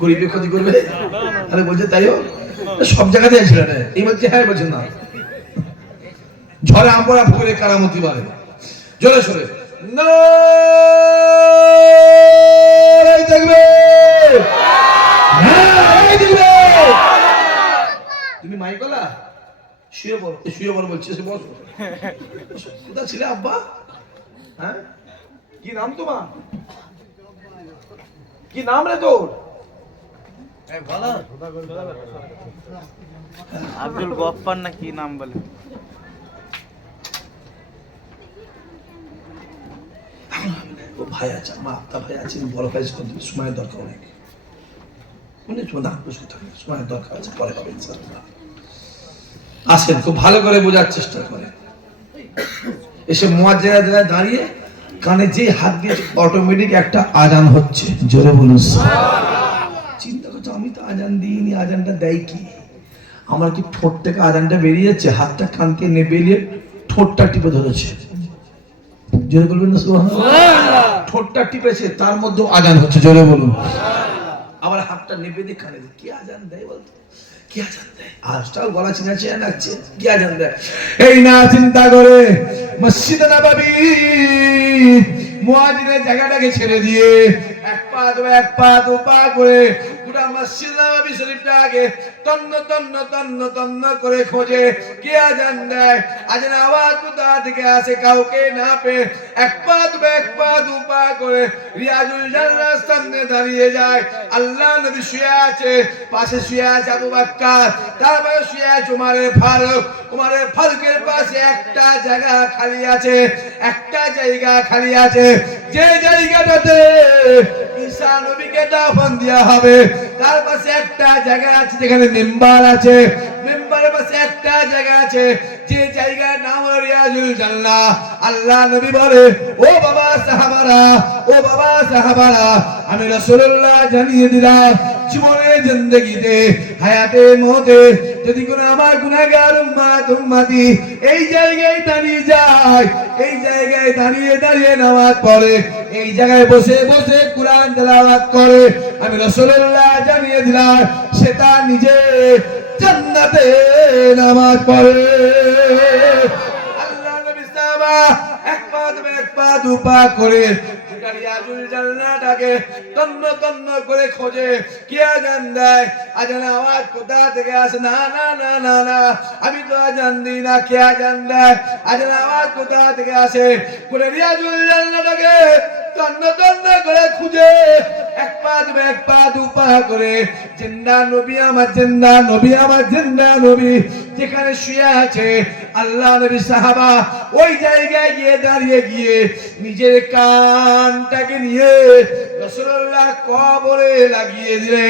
গরিবের ক্ষতি করবে, আরে বলছে তাই হোক, সব জায়গাতে আছে ছেলেটা। এই বলছে হ্যাঁ, বলছে না। ঝড়ে আমরা ফুলে কারামতি বাড়ে, জোরে সরে তুমি মাইকলা শুয়ে পড়ো বলছে, সে বসো। কোথা ছিলে আব্বা? হ্যাঁ কি নাম তোমার? কি নাম রে তোর? আব্দুল গফফার না কি নাম বলে? ভাই আছে, আমার আপনা ভাই আছে, বড় ভাই সময়ের দরকার অনেক, সময়ের দরকার আছে, পরে পাবেন আসেন। খুব ভালো করে বোঝার চেষ্টা করে এসে মুয়াজ্জিন দাঁড়িয়ে কানে যে হাত দিয়ে অটোমেটিক একটা আজান হচ্ছে, জোরে বলুন। চিন্তা করছো আমি তো আজান দিইনি, আজানটা দেয় কি? আমার কি ঠোঁট থেকে আজানটা বেরিয়ে যাচ্ছে, হাতটা কান থেকে নিয়ে বেরিয়ে ঠোঁটটা টিপে ধরেছে, জোরে বলবেন না সুবহানাল্লাহ। ঠোঁটটা টিপেছে, তার মধ্যে আজান হচ্ছে, জোরে বলুন। আবার হাতটা নেপে দিয়ে কানে কি আজান দেয় বলতো, কি আজান দেয়? আজটাও গলা চিনা চেয়ে লাগছে, কি আজান দেয়? এই না চিন্তা করে মসজিদ নববী মুয়াজ্জিনের জায়গাটাকে ছেড়ে দিয়ে এক পা দু পা করে গোটা মসজিদ নববী শরীফটাকে তন্ন তন্ন তন্ন তন্ন করে খোঁজে, কে আজান দেয়, আজান আওয়াজ কোথা থেকে আসে কাউকে না পেয়ে এক পা দু পা করে রিয়াজুল জান্নার সামনে দাঁড়িয়ে যায়। আল্লাহ নবী শুয়ে আছে, পাশে শুয়ে আছে আবু বকর, তারপরে শুয়ে আছে উমরে ফারুক। উমরে ফারুকের পাশে একটা জায়গা খালি আছে, একটা জায়গা খালি আছে, যে জায়গাটাতে ঈসা নবীকে দাফন দেওয়া হবে। তার পাশে একটা জায়গা আছে যেখানে মিম্বার আছে, মিম্বারের পাশে একটা জায়গা আছে যে জায়গার নাম হলো রিয়াজুল জান্নাহ। আল্লাহ নবী বলে, ও বাবা সাহাবারা, ও বাবা সাহাবারা, আমি রাসূলুল্লাহ জানিয়ে দিলাম জীবনে জিন্দেগিতে হায়াতে মতে যদি কোনো আমার গুনাহগার উম্মত উম্মতি এই জায়গায় দাঁড়িয়ে যায়, এই জায়গায় দাঁড়িয়ে দাঁড়িয়ে নামাজ পড়ে, এই জায়গায় বসে বসে কুরআন তেলাওয়াত করে, আমি রাসূলুল্লাহ জানিয়ে দিলাম সে তার নিজে জান্নাতে নামাজ পড়ে। আল্লাহ নবী সাহাবা এক পা দু পা করে রিয়াজুল জান্নাহটাকে তন্ন তন্ন করে খোঁজে, কে আজান দেয়, আজান আওয়াজ কোথা থেকে আসে, না না না না না আমি তো আজান দিই না, কে আজান দেয়, আজান আওয়াজ কোথা থেকে আসে, করে রিয়াজুল জান্নাহটাকে তন্ন তন্ন করে খুঁজে এক পা দু পা করে জিন্দা নবী আমার জিন্দা নবী আমার জিন্দা নবী যেখানে শুয়ে আছে আল্লাহ নবী সাহাবা ওই জায়গায় গিয়ে দাঁড়িয়ে গিয়ে নিজের কানটাকে নিয়ে রাসূলুল্লাহ কবরে লাগিয়ে দিলে।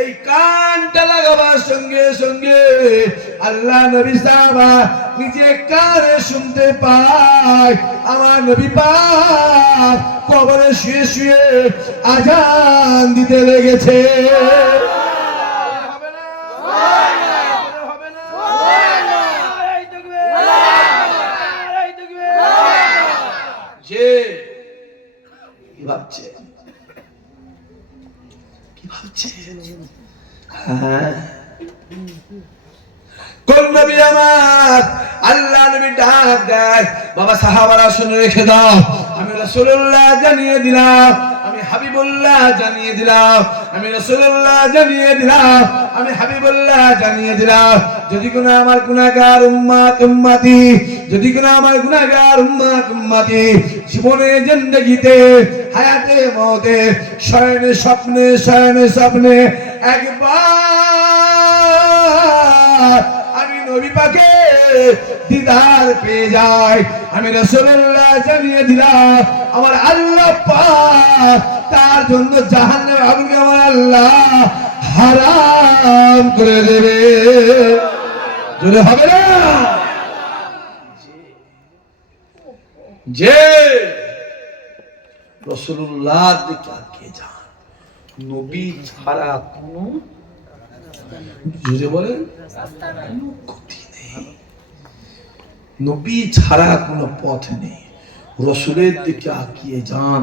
এই কানটা লাগাবার সঙ্গে সঙ্গে আল্লাহ নবী সাহাবা নিজে কানে শুনতে পায় আমার নবী পাক কবরে শুয়ে শুয়ে আজান দিতে লেগেছে। যে কি ভাবছে, কি ভাবছে, হ্যাঁ কোন নবী আমার আল্লাহ নবী ডাক দেয়, বাবা সাহাবারা শুনে রেখে দাও, আমি রাসূলুল্লাহ জানিয়ে দিলাম, আমি হাবিবুল্লাহ জানিয়ে দিলাম, আমি রাসূলুল্লাহ জানিয়ে দিলাম, আমি হাবিবুল্লাহ জানিয়ে দিলাম, যদি কোনো আমার গুনাহগার উম্মত উম্মতি, যদি কোনো আমার গুনাহগার উম্মত উম্মতি জীবনে জিন্দেগিতে হায়াতে মতে শয়নে স্বপ্নে একবার আমি নবী পাকে দিদার পেয়ে যাই, আমি রাসূলুল্লাহ জানিয়ে দিলাম আমার আল্লাহ পাক তার জন্য জাহান্নাম আগুনকে আমার আল্লাহ হারাম করে দেবে। জোরে হবে না? যে রাসূলুল্লাহ দিকে আগে যান, নবী ছাড়া কোনো জোরে বলেন গতি নেই, নবী ছাড়া কোনো পথ নেই। রসুলের দিকে আগিয়ে যান,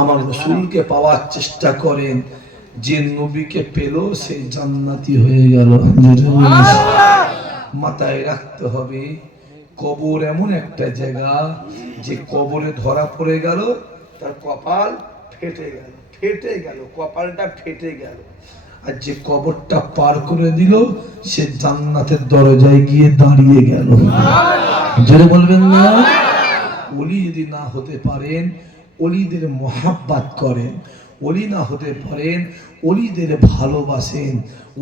আমার রসুলকে পাওয়ার চেষ্টা করেন, যে নবীকে পেল সে জান্নাতি হয়ে গেল। মাথায় রাখতে হবে কবর এমন একটা জায়গা যে কবরে ধরা পড়ে গেল তার কপাল ফেটে গেল, কপালটা ফেটে গেল, আর যে কবরটা পার করে দিল সে জান্নাতের দরজায় গিয়ে দাঁড়িয়ে গেল। জোরে বলবেন না? ওলি যদি না হতে পারেন, ওলিদের মোহাব্বত করেন, ওলি না হতে পারেন, ওলিদের ভালোবাসেন,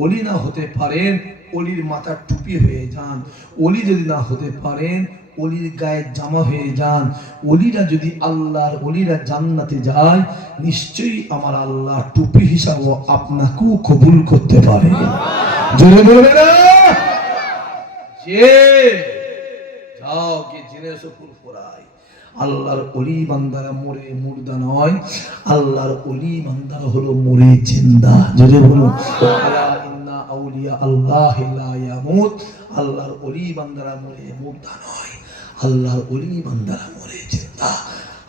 ওলি না হতে পারেন, ওলির মাথার টুপি হয়ে যান, ওলি যদি না হতে পারেন ওলির গায়ে জামা হয়ে যান, ওলিরা যদি আল্লাহর ওলিরা জান্নাতে যায় নিশ্চয়ই আমার আল্লাহ টুপি হিসাবে আপনাকেও কবুল করতে পারে। জোরে বলবে না? যে যাও গিয়ে জেনে এসো ফুরফুরায়, আল্লাহর ওলি বান্দারা মরে মুর্দা নয়, আল্লাহর ওলি বান্দারা হলো মরে জিন্দা। জোরে বলো আলা ইন্না আউলিয়া আল্লাহ লা ইয়ামুত, আল্লাহর ওলি বান্দারা মরে মুর্দা নয়, আল্লাহর ওলি বান্দারা মরে জিন্দা।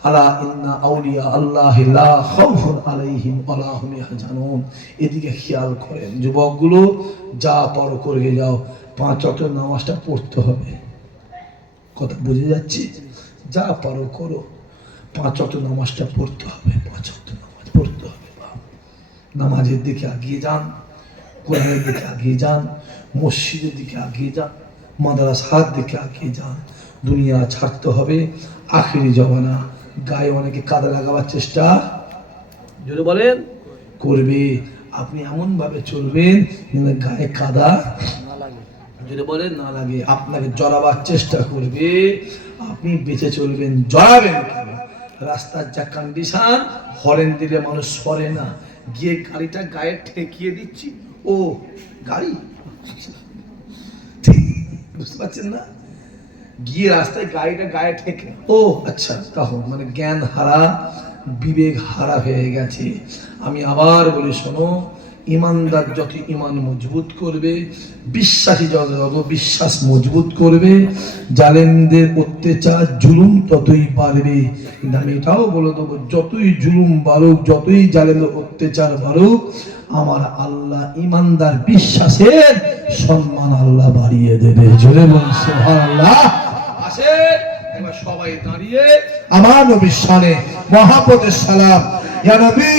আলা ইন্না আউলিয়া আল্লাহ লা খাউফুন আলাইহিম ওয়া লা হুম ইয়াহজানুন। এদিকে খেয়াল করেন যুবকগুলো, যা পারো করে যাও, 5 ওয়াক্ত নামাজটা পড়তে হবে। কথা বুঝে যাচ্ছে? যা পারো করো, 5 ওয়াক্ত নামাজটা পড়তে হবে, 5 ওয়াক্ত নামাজ পড়তে হবে। নামাজের দিকে এগিয়ে যান, কোরআনের দিকে এগিয়ে যান, মসজিদের দিকে এগিয়ে যান, মাদ্রাসার দিকে এগিয়ে যান। দুনিয়া ছাড়তে হবে, আখিরি জমানা। গায়ে অনেকে কাদা লাগাবার চেষ্টা জোরে বলেন করবে, আপনি এমন ভাবে চলবেন যেন গায়ে কাদা যদি বলেন না লাগে। আপনাকে জড়াবার চেষ্টা করবে, আপনি বেঁচে চলবেন। জড়াবেন কেন? রাস্তার যা কন্ডিশন, হরেন দিলে মানুষ সরে না, গিয়ে গাড়িটা গায়ে ঠেকিয়ে দিচ্ছি, ও গাড়ি, বুঝতে পারছেন না? গিয়ে রাস্তায় গাড়িটা গায়ে ঠেকে, ও আচ্ছা, তখন মানে জ্ঞান হারা, বিবেক হারা হয়ে গেছে। আমি আবার বলি শোনো, ইমানদার যত ইমান মজবুত করবে, বিশ্বাসী যত বিশ্বাস মজবুত করবে, জালেমদের অত্যাচার জুলুম ততই বাড়বে। কিন্তু আমি এটাও বলে দেবো, যতই জুলুম বাড়ুক, যতই জালেমের অত্যাচার বাড়ুক, আমার আল্লাহ ইমানদার বিশ্বাসের সম্মান আল্লাহ বাড়িয়ে দেবে। জোরে বলুন সুবহানাল্লাহ। আসেন এবার সবাই দাঁড়িয়ে আমার নবীর শানে মহাপতের সালাম। ইয়া নবী